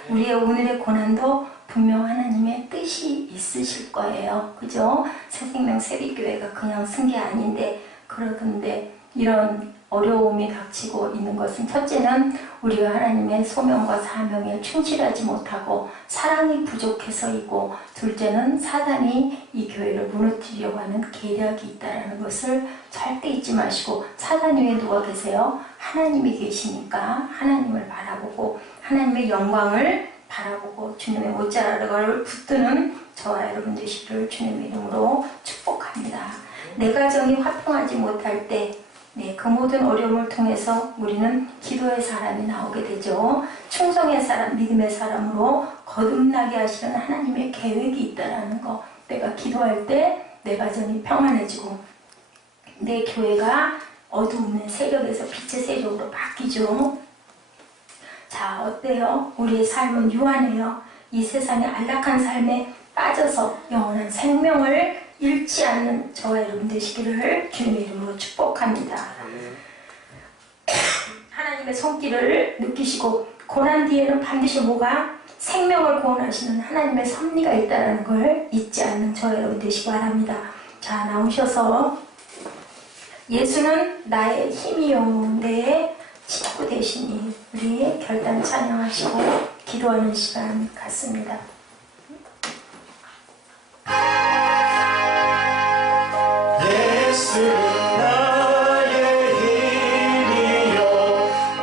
우리의 오늘의 고난도 분명 하나님의 뜻이 있으실 거예요. 그죠? 새생명 세빛교회가 그냥 쓴 게 아닌데 그러던데 이런 어려움이 닥치고 있는 것은 첫째는 우리가 하나님의 소명과 사명에 충실하지 못하고 사랑이 부족해서이고 둘째는 사단이 이 교회를 무너뜨리려고 하는 계략이 있다는 것을 절대 잊지 마시고 사단 위에 누가 계세요? 하나님이 계시니까 하나님을 바라보고 하나님의 영광을 바라보고 주님의 옷자락을 붙드는 저와 여러분 되시기를 주님의 이름으로 축복합니다. 내 가정이 화평하지 못할 때 그 모든 어려움을 통해서 우리는 기도의 사람이 나오게 되죠. 충성의 사람, 믿음의 사람으로 거듭나게 하시는 하나님의 계획이 있다는 거. 내가 기도할 때 내 가정이 평안해지고 내 교회가 어두움의 세력에서 빛의 세력으로 바뀌죠. 자, 어때요? 우리의 삶은 유한해요. 이 세상의 안락한 삶에 빠져서 영원한 생명을 잃지 않는 저와 여러분 되시기를 주님의 이름으로 축복합니다. 하나님의 손길을 느끼시고 고난 뒤에는 반드시 뭐가? 생명을 구원하시는 하나님의 섭리가 있다는 걸 잊지 않는 저와 여러분 되시기 바랍니다. 자, 나오셔서 예수는 나의 힘이요 내 친구 되시니 우리 결단 찬양하시고 기도하는 시간 갖습니다. 예수는 나의 힘이요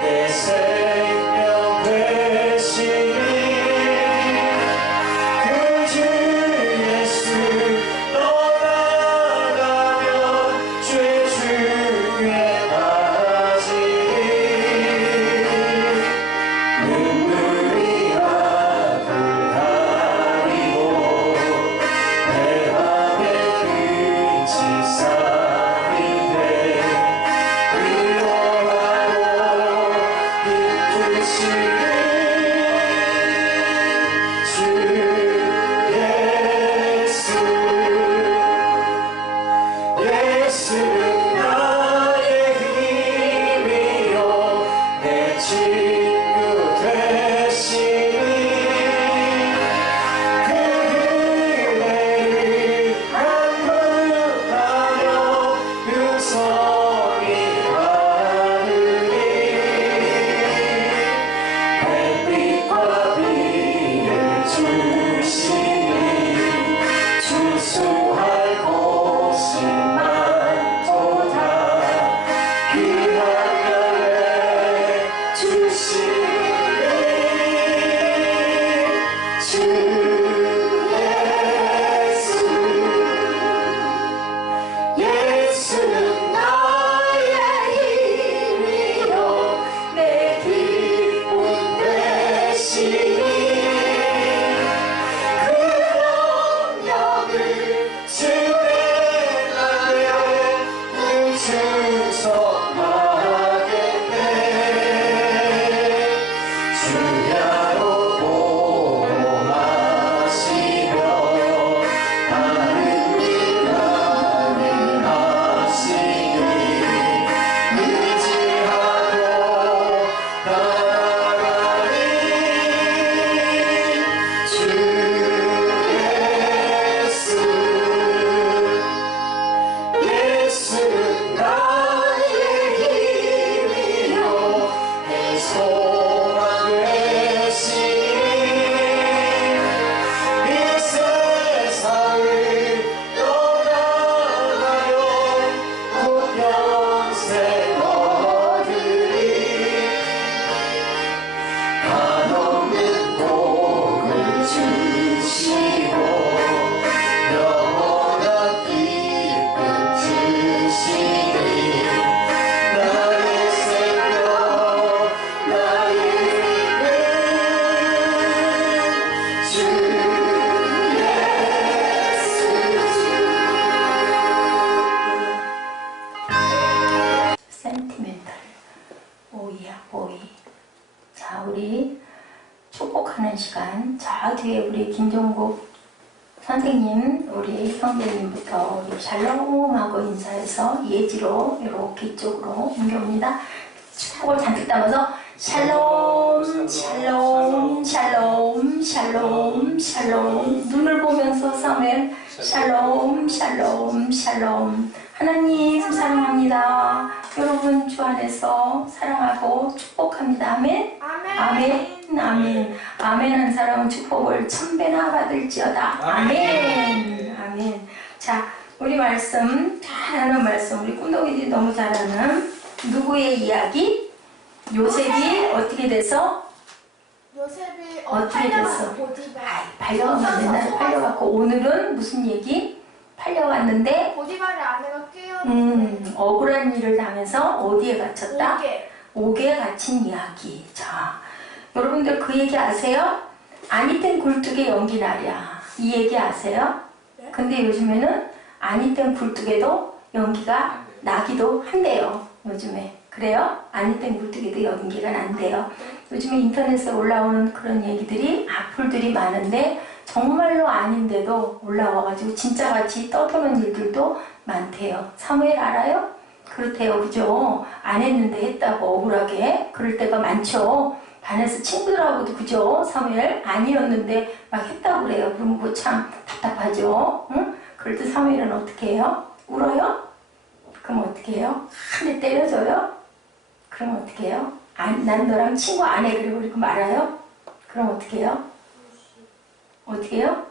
내 생명 되시니 그 주 예수 떠나가면 죄 중에 빠지니 눈물이 하고 가리고 내 맘에 빛이 쌓이니 자, 우리 축복하는 시간. 저 뒤에 우리 김종국 선생님, 우리 형제님부터 우리 샬롬하고 인사해서 예지로 이렇게 이쪽으로 옮겨옵니다. 축복을 잔뜩 담아서 샬롬, 샬롬, 샬롬, 샬롬, 샬롬. 눈을 보면서 사무엘 샬롬, 샬롬, 샬롬. 하나님 사랑합니다. 여러분 주 안에서 사랑하고 축복합니다. 아멘. 아멘. 아멘. 아멘 한 사람은 축복을 1000배나 받을지어다. 아멘. 아멘. 자, 우리 말씀 잘하는 말씀. 우리 꿈독이들이 너무 잘하는 누구의 이야기? 요셉이 어떻게 돼서? 요셉이 어떻게 됐어? 보디발. 팔려가면 맨날 팔려갖고 오늘은 무슨 얘기? 팔려갔는데 보디발의 아내가 깨어났는데 억울한 일을 당해서 어디에 갇혔다? 오게. 옥에 갇힌 이야기. 자, 여러분들 그 얘기 아세요? 아니땐 굴뚝에 연기 나랴. 이 얘기 아세요? 네. 근데 요즘에는 아니땐 굴뚝에도 연기가 나기도 한대요. 요즘에. 그래요? 아니땐 굴뚝에도 연기가 난대요. 요즘에 인터넷에 올라오는 그런 얘기들이 악플들이 많은데 정말로 아닌데도 올라와가지고 진짜같이 떠도는 일들도 많대요. 사무엘 알아요? 그렇대요. 그죠? 안 했는데 했다고 억울하게 그럴 때가 많죠. 반에서 친구들하고도 그죠? 사무엘 아니었는데 막 했다고 그래요. 그럼 그거 참 답답하죠? 응? 그럴 때 사무엘은 어떻게 해요? 울어요? 그럼 어떻게 해요? 한 대 때려줘요? 그럼 어떻게 해요? 난 너랑 친구 안 해. 그래버리고 말아요? 그럼 어떻게 해요? 어떻게 해요?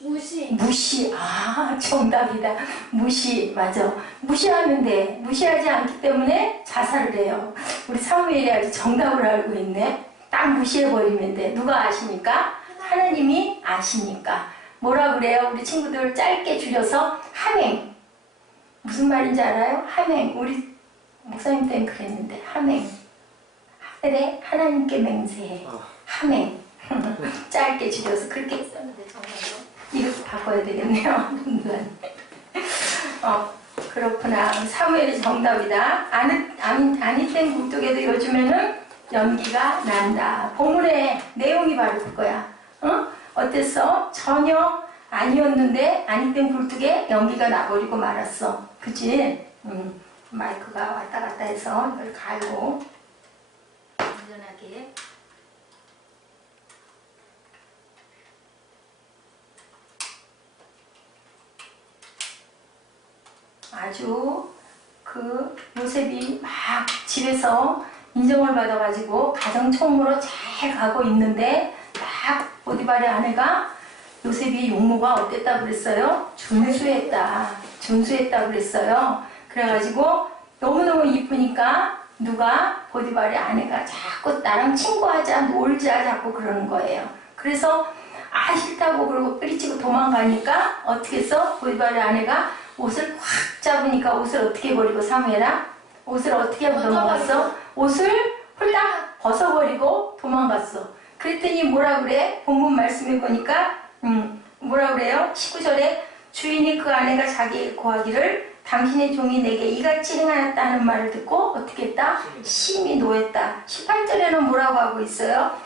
무시. 무시. 아, 정답이다. 무시. 맞아. 무시하는데 무시하지 않기 때문에 자살을 해요. 우리 사무엘이 아주 정답을 알고 있네. 딱 무시해버리면 돼. 누가 아십니까? 하나님이 아시니까. 뭐라 그래요? 우리 친구들 짧게 줄여서 함행. 무슨 말인지 알아요? 함행. 우리 목사님 때는 그랬는데 함행. 하늘에 하나님께 맹세해. 함행. 짧게 줄여서 그렇게 했었는데 정말로 이렇게 바꿔야 되겠네요. 그렇구나. 사무엘이 정답이다. 아니땐 굴뚝에도 요즘에는 연기가 난다. 본문의 내용이 바로 그거야. 어땠어? 전혀 아니었는데 아니땐 굴뚝에 연기가 나버리고 말았어. 그치? 마이크가 왔다 갔다 해서 이걸 갈고 안전하게. 아주 그 요셉이 막 집에서 인정을 받아가지고 가정총무로 잘 가고 있는데 딱 보디발의 아내가 요셉이 용모가 어땠다 그랬어요? 준수했다 그랬어요. 그래가지고 너무너무 이쁘니까 누가 보디발의 아내가 자꾸 나랑 친구하자 놀자 자꾸 그러는 거예요. 그래서 싫다고 그러고 뿌리치고 도망가니까 어떻게 했어? 보디발의 아내가 옷을 확 잡으니까 옷을 어떻게 버리고 사무엘아? 옷을 어떻게 도망갔어? 옷을 홀딱 벗어버리고 도망갔어. 그랬더니 뭐라 그래? 본문 말씀해 보니까 뭐라 그래요? 19절에 주인이 그 아내가 자기에게 고하기를 당신의 종이 내게 이같이 행하였다는 말을 듣고 어떻게 했다? 심히 노했다. 18절에는 뭐라고 하고 있어요?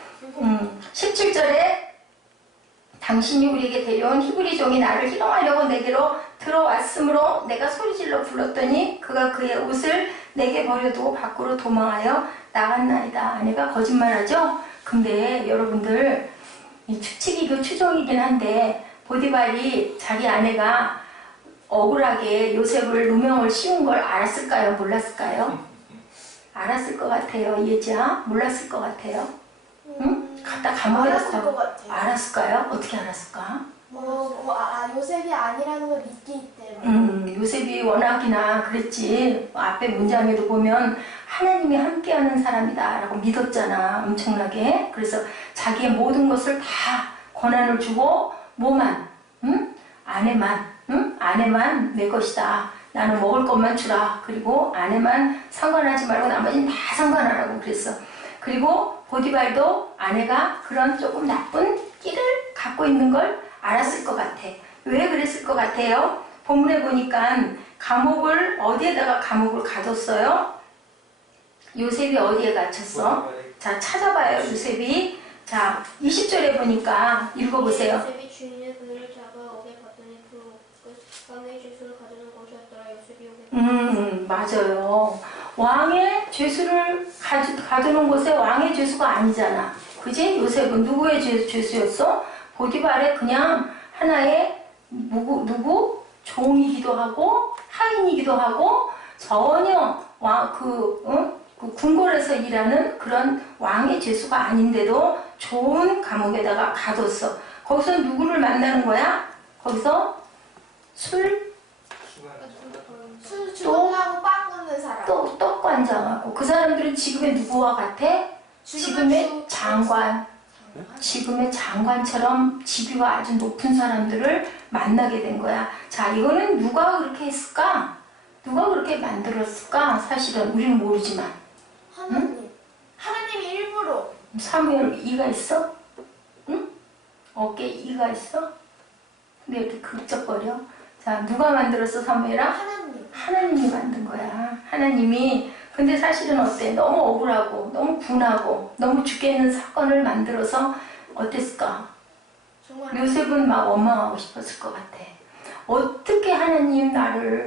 17절에 당신이 우리에게 데려온 히브리 종이 나를 희롱하려고 내게로 들어왔으므로 내가 소리질러 불렀더니 그가 그의 옷을 내게 버려두고 밖으로 도망하여 나갔나이다. 아내가 거짓말하죠? 근데 여러분들 이 추측이고 추정이긴 한데 보디발이 자기 아내가 억울하게 요셉을 누명을 씌운 걸 알았을까요? 몰랐을까요? 알았을 것 같아요. 예지야? 몰랐을 것 같아요. 응? 갖다 감옥에 알았을 것 같아요. 알았을까요? 어떻게 알았을까? 요셉이 아니라는 걸 믿기 때문에. 요셉이 워낙이나 그랬지. 앞에 문장에도 보면 하나님이 함께하는 사람이다 라고 믿었잖아. 엄청나게. 그래서 자기의 모든 것을 다 권한을 주고 뭐만? 아내만 내 것이다. 나는 먹을 것만 주라. 그리고 아내만 상관하지 말고 나머지는 다 상관하라고 그랬어. 그리고 보디발도 아내가 그런 조금 나쁜 끼를 갖고 있는 걸 알았을 것 같아. 왜 그랬을 것 같아요? 본문에 보니까 어디에다가 감옥을 가뒀어요? 요셉이 어디에 갇혔어? 자, 찾아봐요, 요셉이. 자, 20절에 보니까 읽어보세요. 요셉이 주인의 그를 잡아 옥에 갔더니 그 옥은 왕의 죄수를 가두는 곳이었더라. 요셉이 옥에 맞아요. 왕의 죄수를 가두는 곳에 왕의 죄수가 아니잖아. 그지? 요셉은 누구의 죄수였어? 보디발의 그냥 하나의 누구? 종이기도 하고 하인이기도 하고 전혀 그 궁궐에서 일하는 그런 왕의 죄수가 아닌데도 좋은 감옥에다가 가뒀어. 거기서 누구를 만나는 거야? 거기서 술 주문하고 빵 굽는 사람. 떡관장하고 그 사람들은 지금의 누구와 같아? 지금의 장관. 지금의 장관처럼 직위가 아주 높은 사람들을 만나게 된 거야. 자, 이거는 누가 그렇게 했을까? 누가 그렇게 만들었을까? 사실은 우리는 모르지만. 하나님. 하나님이 일부러. 사무엘 이가 있어? 응? 어깨에 이가 있어? 근데 이렇게 극적거려? 자, 누가 만들었어, 사무엘아? 하나님. 하나님이 만든 거야. 하나님이. 근데 사실은 어때? 너무 억울하고 너무 분하고 너무 죽겠는 사건을 만들어서 어땠을까? 정말. 요셉은 막 원망하고 싶었을 것 같아. 어떻게 하나님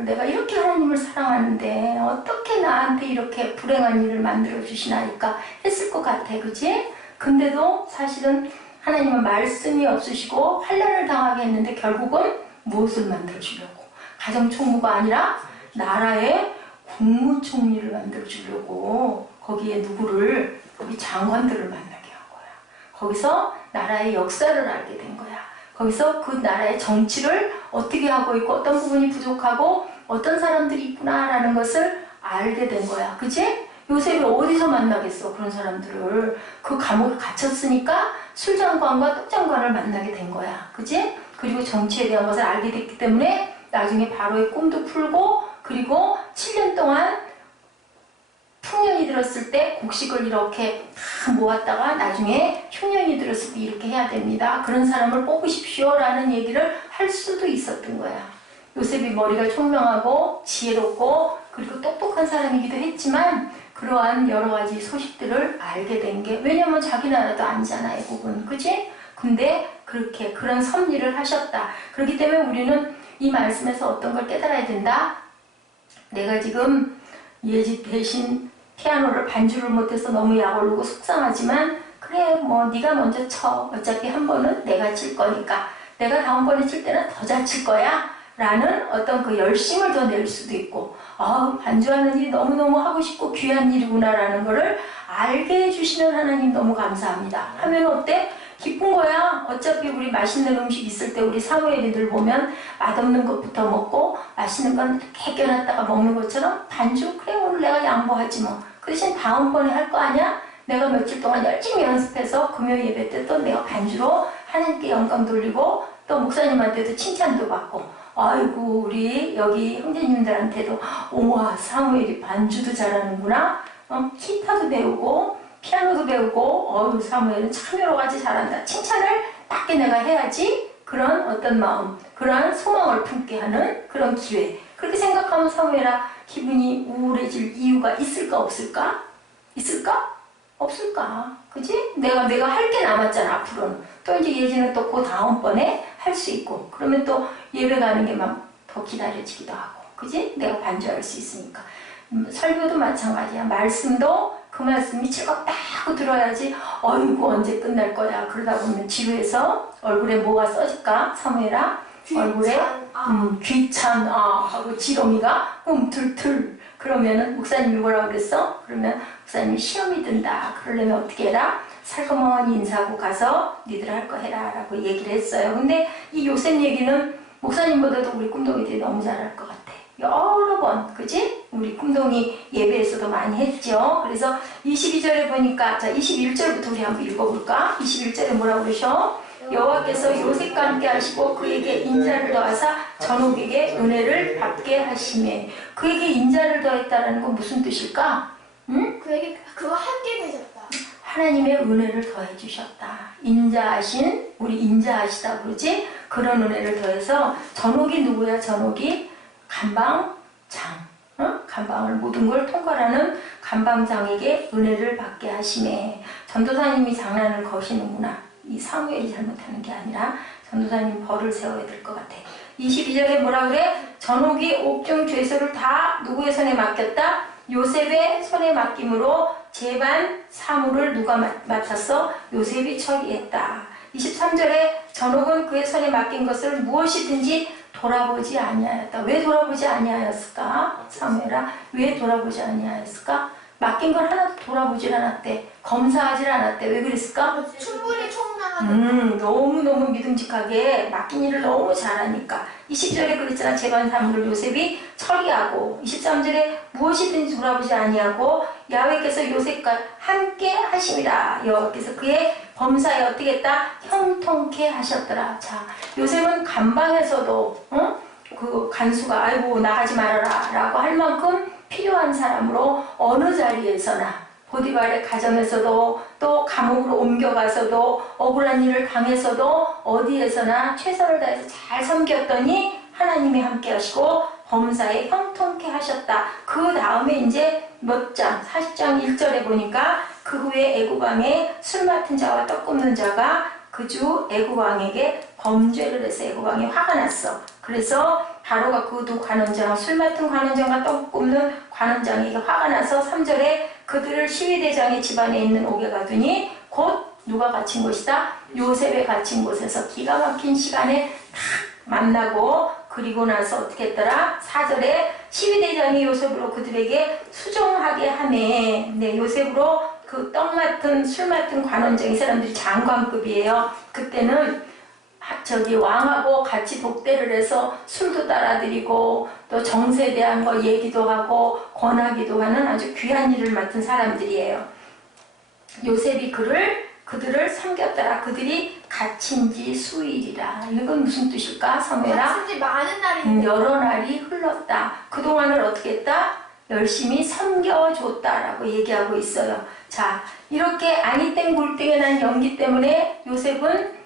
내가 이렇게 하나님을 사랑하는데 어떻게 나한테 이렇게 불행한 일을 만들어 주시나니까 했을 것 같아. 그치? 근데도 사실은 하나님은 말씀이 없으시고 환난을 당하게 했는데 결국은 무엇을 만들어 주려고? 가정총무가 아니라 나라의 국무총리를 만들어 주려고 거기에 누구를? 거기 장관들을 만나게 한 거야. 거기서 나라의 역사를 알게 된 거야. 거기서 그 나라의 정치를 어떻게 하고 있고 어떤 부분이 부족하고 어떤 사람들이 있구나라는 것을 알게 된 거야. 그치? 요셉이 어디서 만나겠어, 그런 사람들을. 그 감옥에 갇혔으니까 술장관과 떡장관을 만나게 된 거야. 그치? 그리고 정치에 대한 것을 알게 됐기 때문에 나중에 바로의 꿈도 풀고 그리고 7년 동안 풍년이 들었을 때 곡식을 이렇게 다 모았다가 나중에 효년이 들었을 때 이렇게 해야 됩니다. 그런 사람을 뽑으십시오 라는 얘기를 할 수도 있었던 거야. 요셉이 머리가 총명하고 지혜롭고 그리고 똑똑한 사람이기도 했지만 그러한 여러 가지 소식들을 알게 된 게 왜냐면 자기 나라도 아니잖아, 애국은. 그지? 근데 그렇게 그런 섭리를 하셨다. 그렇기 때문에 우리는 이 말씀에서 어떤 걸 깨달아야 된다? 내가 지금 예지 대신 피아노를 반주를 못해서 너무 약올르고 속상하지만 그래 뭐 네가 먼저 쳐. 어차피 한 번은 내가 칠 거니까 내가 다음번에 칠 때는 더 잘 칠 거야 라는 어떤 그 열심을 더 낼 수도 있고 반주하는 일이 너무너무 하고 싶고 귀한 일이구나 라는 거를 알게 해주시는 하나님 너무 감사합니다. 하면 어때? 기쁜 거야. 어차피 우리 맛있는 음식 있을 때 우리 사무엘이들 보면 맛없는 것부터 먹고 맛있는 건 이렇게 껴놨다가 먹는 것처럼 반주? 그래 오늘 내가 양보하지 뭐. 그 대신 다음번에 할 거 아니야? 내가 며칠 동안 열심히 연습해서 금요 예배 때 또 내가 반주로 하나님께 영광 돌리고 또 목사님한테도 칭찬도 받고 아이고 우리 여기 형제님들한테도 우와 사무엘이 반주도 잘하는구나. 기타도 배우고 피아노도 배우고 사무엘은 참 여러 가지 잘한다. 칭찬을 밖에 내가 해야지. 그런 어떤 마음, 그러한 소망을 품게 하는 그런 기회. 그렇게 생각하면 사무엘아 기분이 우울해질 이유가 있을까 없을까? 있을까? 없을까? 그지? 내가 할 게 남았잖아 앞으로는. 또 이제 예지는 또 그 다음번에 할 수 있고 그러면 또 예배 가는 게 막 더 기다려지기도 하고 그지? 내가 반주할 수 있으니까. 설교도 마찬가지야. 말씀도 그 말씀이 즐겁다고 들어야지 어이구 언제 끝날 거야. 그러다 보면 지루해서 얼굴에 뭐가 써질까? 사무엘아 얼굴에 귀찮아 하고 지렁이가 움틀틀 그러면은 목사님이 뭐라고 그랬어? 그러면 목사님이 시험이 든다. 그러려면 어떻게 해라? 살그머니 인사하고 가서 니들 할 거 해라 라고 얘기를 했어요. 근데 이 요셉 얘기는 목사님보다도 우리 꿈동이들이 너무 잘할 것 같아. 여러 번, 그지? 우리 꿈동이 예배에서도 많이 했죠. 그래서 22절에 보니까, 자, 21절부터 우리 한번 읽어볼까? 21절에 뭐라고 그러셔? 여호와께서 요셉과 함께 하시고 그에게 인자를 더하사 전옥에게 은혜를 받게 하시매. 그에게 인자를 더했다라는 건 무슨 뜻일까? 응? 그에게 그와 함께 되셨다. 하나님의 은혜를 더해 주셨다. 인자하신, 우리 인자하시다 그러지? 그런 은혜를 더해서 전옥이 누구야? 전옥이 간방장. 간방을 모든 걸 통과하는 간방장에게 은혜를 받게 하시네. 전도사님이 장난을 거시는구나. 이 사무엘이 잘못하는 게 아니라 전도사님 벌을 세워야 될 것 같아. 22절에 뭐라 그래? 전옥이 옥중 죄소를 다 누구의 손에 맡겼다? 요셉의 손에 맡김으로 재반 사무를 누가 맡았어? 요셉이 처리했다. 23절에 전옥은 그의 손에 맡긴 것을 무엇이든지 돌아보지 아니하였다. 왜 돌아보지 아니하였을까? 사무엘아, 왜 돌아보지 아니하였을까? 맡긴 걸 하나도 돌아보질 않았대. 검사하질 않았대. 왜 그랬을까? 충분히 총명하게. 너무너무 믿음직하게 맡긴 일을 너무 잘하니까. 20절에 그랬잖아. 재반 사무를 요셉이 처리하고, 23절에 무엇이든지 돌아보지 아니하고 야훼께서 요셉과 함께 하심이라. 여호와께서 그의 범사에 어떻게 했다? 형통케 하셨더라. 자, 요셉은 간방에서도 그 간수가 아이고 나가지 말아라 라고 할 만큼 필요한 사람으로 어느 자리에서나 보디발의 가정에서도 또 감옥으로 옮겨가서도 억울한 일을 당해서도 어디에서나 최선을 다해서 잘 섬겼더니 하나님이 함께 하시고 범사에 형통케 하셨다. 그 다음에 이제 몇 장, 40장 1절에 보니까 그 후에 애굽왕에 술 맡은 자와 떡 굽는 자가 그 주 애굽왕에게 범죄를 해서 애굽왕이 화가 났어. 그래서 바로가 그 두 관원장, 술 맡은 관원장과 떡 굽는 관원장에게 화가 나서 3절에 그들을 시위대장의 집안에 있는 옥에 가두니 곧 누가 갇힌 곳이다? 요셉에 갇힌 곳에서 기가 막힌 시간에 탁 만나고 그리고 나서 어떻게 했더라? 4절에 시위대장이 요셉으로 그들에게 수종하게 하네. 네, 요셉으로 그 떡 맡은 술 맡은 관원장, 이 사람들이 장관급이에요. 그때는 저기 왕하고 같이 독대를 해서 술도 따라드리고 또 정세에 대한 거 얘기도 하고 권하기도 하는 아주 귀한 일을 맡은 사람들이에요. 요셉이 그들을 섬겼더라. 그들이 갇힌 지 수일이라. 이건 무슨 뜻일까? 사무엘아? 갇힌 지 많은 날인데. 여러 날이 흘렀다. 그동안을 어떻게 했다? 열심히 섬겨줬다라고 얘기하고 있어요. 자, 이렇게 아니땡 굴땡에 난 연기 때문에 요셉은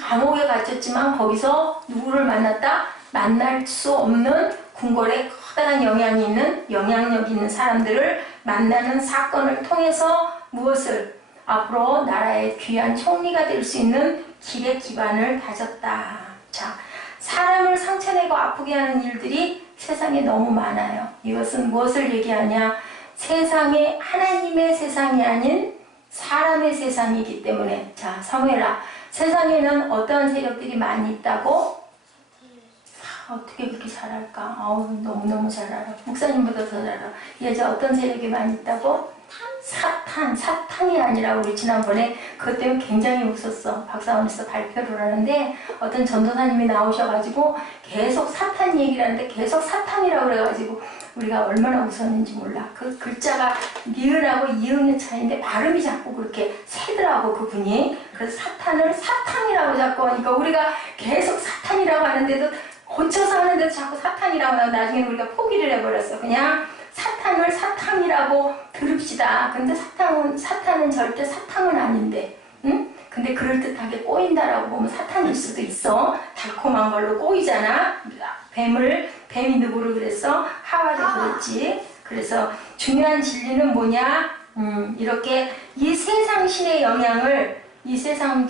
감옥에 갇혔지만 거기서 누구를 만났다? 만날 수 없는 궁궐에 커다란 영향력 있는 사람들을 만나는 사건을 통해서 무엇을? 앞으로 나라의 귀한 총리가 될 수 있는 길의 기반을 다졌다. 자, 사람을 상처내고 아프게 하는 일들이 세상에 너무 많아요. 이것은 무엇을 얘기하냐? 세상에 하나님의 세상이 아닌 사람의 세상이기 때문에. 자, 사무엘아, 세상에는 어떤 세력들이 많이 있다고? 어떻게 그렇게 잘 알까? 너무너무 잘 알아. 목사님보다 더 잘 알아. 여자 어떤 세력이 많이 있다고? 사탄이 아니라 우리 지난번에 그것 때문에 굉장히 웃었어. 박사원에서 발표를 하는데 어떤 전도사님이 나오셔가지고 계속 사탄 얘기를 하는데 계속 사탄이라고 그래가지고 우리가 얼마나 웃었는지 몰라. 그 글자가 니은하고 이응의 차이인데 발음이 자꾸 그렇게 새더라고 그분이. 그래서 사탄을 사탄이라고 자꾸 하니까 우리가 계속 사탄이라고 하는데도 고쳐서 하는데도 자꾸 사탄이라고 하고 나중에 우리가 포기를 해버렸어. 그냥 사탄을 사탕이라고 들읍시다. 근데 사탄은 절대 사탕은 아닌데, 응? 근데 그럴듯하게 꼬인다라고 보면 사탄일 수도 있어. 달콤한 걸로 꼬이잖아. 뱀이 누구를 그랬어? 하와를 그랬지. 그래서 중요한 진리는 뭐냐? 이렇게 이 세상 신의 영향을, 이 세상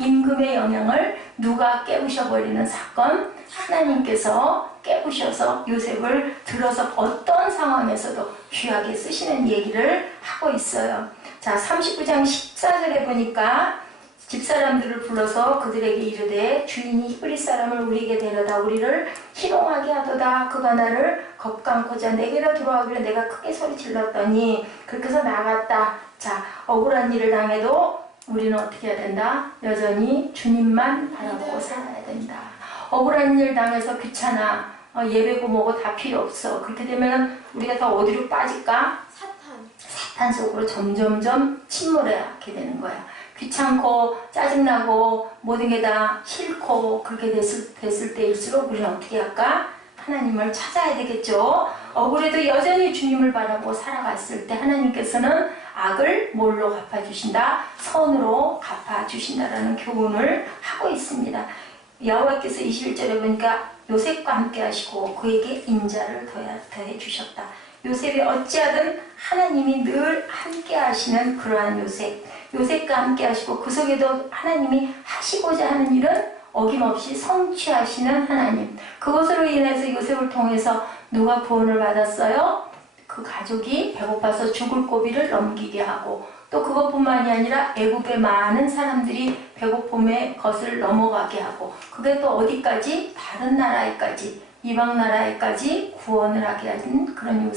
임금의 영향을 누가 깨부셔버리는 사건? 하나님께서 깨부셔서 요셉을 들어서 어떤 상황에서도 귀하게 쓰시는 얘기를 하고 있어요. 자, 39장 14절에 보니까 집사람들을 불러서 그들에게 이르되 주인이 히브리 사람을 우리에게 데려다 우리를 희롱하게 하도다. 그가 나를 겁감고자 내게로 들어오기를 내가 크게 소리 질렀더니 그렇게 해서 나갔다. 자, 억울한 일을 당해도 우리는 어떻게 해야 된다? 여전히 주님만 바라보고 살아야 된다. 억울한 일 당해서 귀찮아. 예배고 뭐고 다 필요 없어. 그렇게 되면 우리가 더 어디로 빠질까? 사탄 속으로 점점점 침몰하게 되는 거야. 귀찮고 짜증나고 모든 게 다 싫고 그렇게 됐을 때일수록 우리는 어떻게 할까? 하나님을 찾아야 되겠죠. 억울해도 여전히 주님을 바라보고 살아갔을 때 하나님께서는 악을 뭘로 갚아주신다? 선으로 갚아주신다라는 교훈을 하고 있습니다. 여호와께서 21절에 보니까 요셉과 함께 하시고 그에게 인자를 더해 주셨다. 요셉이 어찌하든 하나님이 늘 함께 하시는 그러한 요셉과 함께 하시고 그 속에도 하나님이 하시고자 하는 일은 어김없이 성취하시는 하나님. 그것으로 인해서 요셉을 통해서 누가 구원을 받았어요? 그 가족이 배고파서 죽을 고비를 넘기게 하고 또 그것뿐만이 아니라 애굽의 많은 사람들이 배고픔의 것을 넘어가게 하고 그게 또 어디까지? 다른 나라에까지 이방 나라에까지 구원을 하게 하는 그런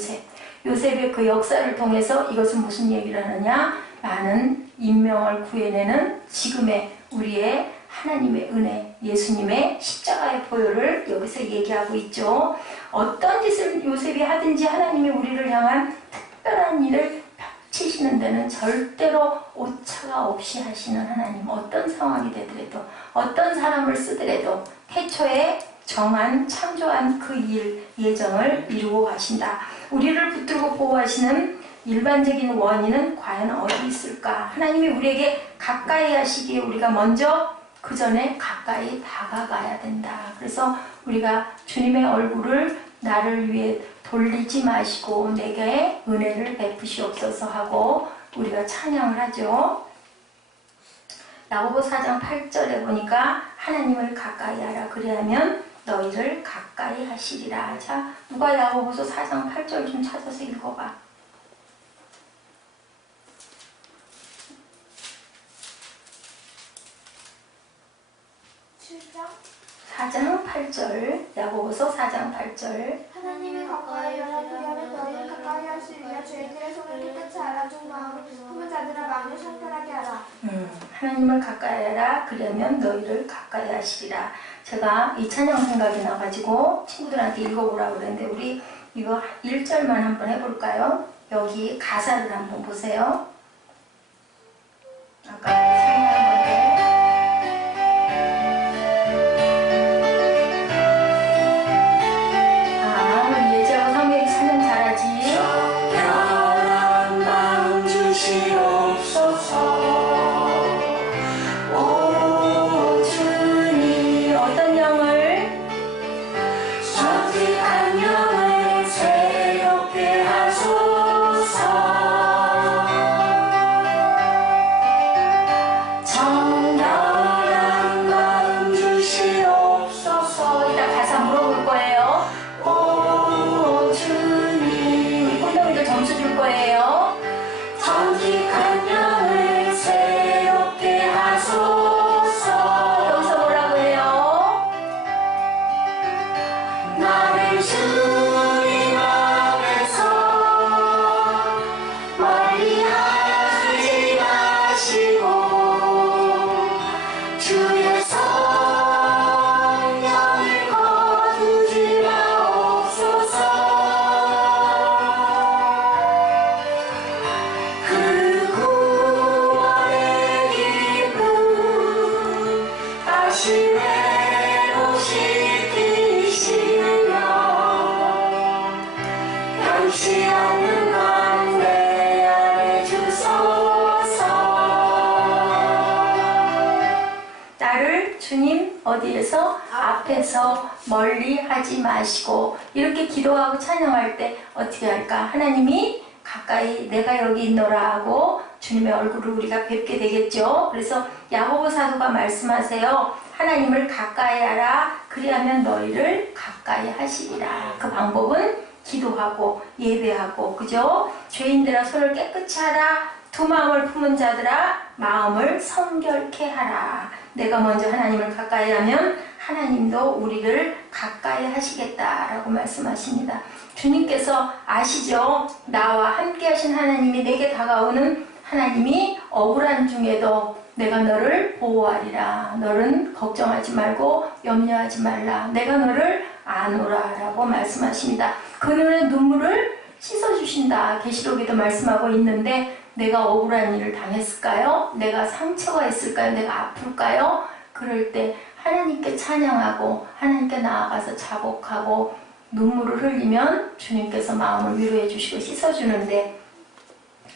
요셉의 그 역사를 통해서 이것은 무슨 얘기를 하느냐? 많은 인명을 구해내는 지금의 우리의 하나님의 은혜, 예수님의 십자가의 보혈을 여기서 얘기하고 있죠. 어떤 짓을 요셉이 하든지 하나님이 우리를 향한 특별한 일을 펼치시는 데는 절대로 오차가 없이 하시는 하나님. 어떤 상황이 되더라도 어떤 사람을 쓰더라도 태초에 정한 창조한 그 일 예정을 이루고 가신다. 우리를 붙들고 보호하시는 일반적인 원인은 과연 어디 있을까? 하나님이 우리에게 가까이 하시기에 우리가 먼저 그 전에 가까이 다가가야 된다. 그래서 우리가 주님의 얼굴을 나를 위해 돌리지 마시고 내게 은혜를 베푸시옵소서 하고 우리가 찬양을 하죠. 야고보 4장 8절에 보니까 하나님을 가까이 하라 그리하면 너희를 가까이 하시리라. 자, 누가 야고보서 4장 8절 좀 찾아서 읽어봐. 4장 8절 야고보서 4장 8절 하나님이 가까이 하라 그리하면 너희를 가까이 하시리라. 죄인들의 손을 깨끗이 하라. 종 마음을 품은 자들아 마음을 상편하게 하라. 하나님을 가까이 하라 그러면 너희를 가까이 하시리라. 제가 이 찬양 생각이 나가지고 친구들한테 읽어보라고 그랬는데 우리 이거 1절만 한번 해볼까요? 여기 가사를 한번 보세요. 아까 찬양한 건데 어디에서? 앞에서 멀리 하지 마시고 이렇게 기도하고 찬양할 때 어떻게 할까? 하나님이 가까이 내가 여기 있노라 하고 주님의 얼굴을 우리가 뵙게 되겠죠. 그래서 야고보 사도가 말씀하세요. 하나님을 가까이 하라 그리하면 너희를 가까이 하시리라. 그 방법은 기도하고 예배하고 그죠? 죄인들아 손을 깨끗이 하라. 두 마음을 품은 자들아 마음을 성결케 하라. 내가 먼저 하나님을 가까이 하면 하나님도 우리를 가까이 하시겠다라고 말씀하십니다. 주님께서 아시죠? 나와 함께 하신 하나님이 내게 다가오는 하나님이 억울한 중에도 내가 너를 보호하리라. 너는 걱정하지 말고 염려하지 말라. 내가 너를 아노라 라고 말씀하십니다. 그녀의 눈물을 씻어주신다. 계시록에도 말씀하고 있는데 내가 억울한 일을 당했을까요? 내가 상처가 있을까요? 내가 아플까요? 그럴 때 하나님께 찬양하고 하나님께 나아가서 자복하고 눈물을 흘리면 주님께서 마음을 위로해 주시고 씻어주는데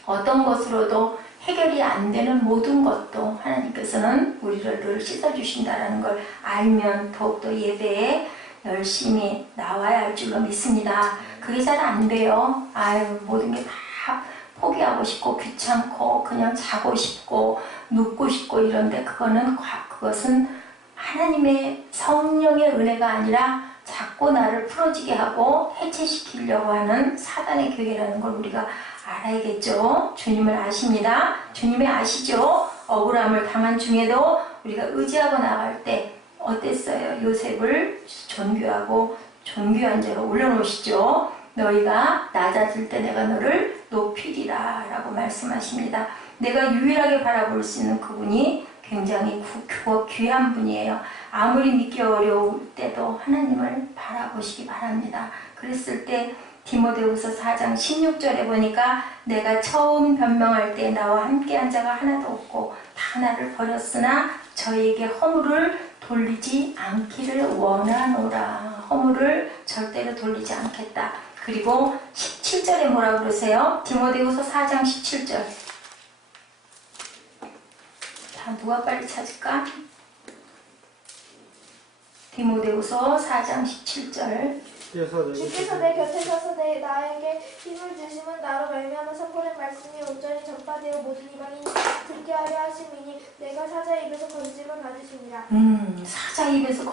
어떤 것으로도 해결이 안 되는 모든 것도 하나님께서는 우리를 씻어주신다는 걸 알면 더욱더 예배에 열심히 나와야 할 줄로 믿습니다. 그게 잘 안 돼요. 아유, 모든 게 다 포기하고 싶고 귀찮고 그냥 자고 싶고 눕고 싶고 이런데 그것은 하나님의 성령의 은혜가 아니라 자꾸 나를 풀어지게 하고 해체시키려고 하는 사단의 교회라는 걸 우리가 알아야겠죠. 주님을 아십니다. 주님이 아시죠? 억울함을 당한 중에도 우리가 의지하고 나갈 때 어땠어요? 요셉을 존귀하고 존귀한 자로 올려놓으시죠. 너희가 낮아질 때 내가 너를 높이리라 라고 말씀하십니다. 내가 유일하게 바라볼 수 있는 그분이 굉장히 귀한 분이에요. 아무리 믿기 어려울 때도 하나님을 바라보시기 바랍니다. 그랬을 때 디모데후서 4장 16절에 보니까 내가 처음 변명할 때 나와 함께한 자가 하나도 없고 다 나를 버렸으나 저에게 허물을 돌리지 않기를 원하노라. 허물을 절대로 돌리지 않겠다. 그리고 17절에 뭐라고 그러세요? 디모데후서 4장 17절. 자, 누가 빨리 찾을까? 디모데후서 4장 17절. 주께서 내 곁에 서서 나에게 힘을 주심은 나로 말미암아 선포된 말씀이 온전히 전파되어 모든 이방인이 듣게 하려 하심이니 내가 사자 입에서 건짐을 받으시니라. 사자 입에서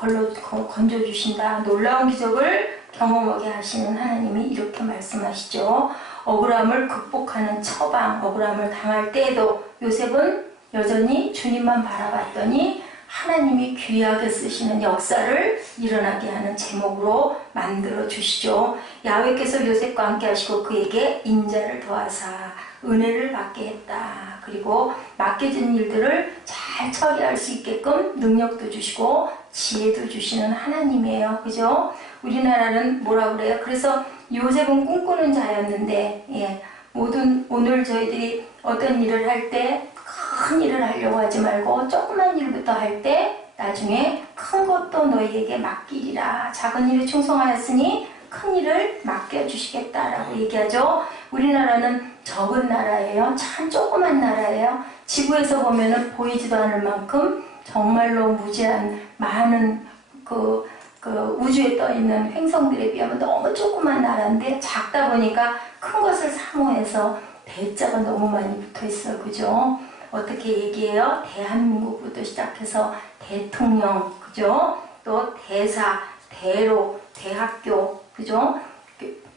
건져주신다. 놀라운 기적을 경험하게 하시는 하나님이 이렇게 말씀하시죠. 억울함을 극복하는 처방, 억울함을 당할 때에도 요셉은 여전히 주님만 바라봤더니 하나님이 귀하게 쓰시는 역사를 일어나게 하는 제목으로 만들어 주시죠. 야훼께서 요셉과 함께 하시고 그에게 인자를 더하사 은혜를 받게 했다. 그리고 맡겨진 일들을 잘 처리할 수 있게끔 능력도 주시고 지혜도 주시는 하나님이에요. 그죠? 우리나라는 뭐라 그래요? 그래서 요셉은 꿈꾸는 자였는데 오늘 저희들이 어떤 일을 할 때 큰 일을 하려고 하지 말고 조그만 일부터 할 때 나중에 큰 것도 너희에게 맡기리라. 작은 일에 충성하였으니 큰 일을 맡겨주시겠다라고 얘기하죠. 우리나라는 적은 나라예요. 참 조그만 나라예요. 지구에서 보면은 보이지도 않을 만큼 정말로 무제한 많은 우주에 떠있는 행성들에 비하면 너무 조그만 나라인데 작다 보니까 큰 것을 사모해서 대자가 너무 많이 붙어있어. 그죠? 어떻게 얘기해요? 대한민국부터 시작해서 대통령, 그죠? 또 대사, 대로, 대학교, 그죠?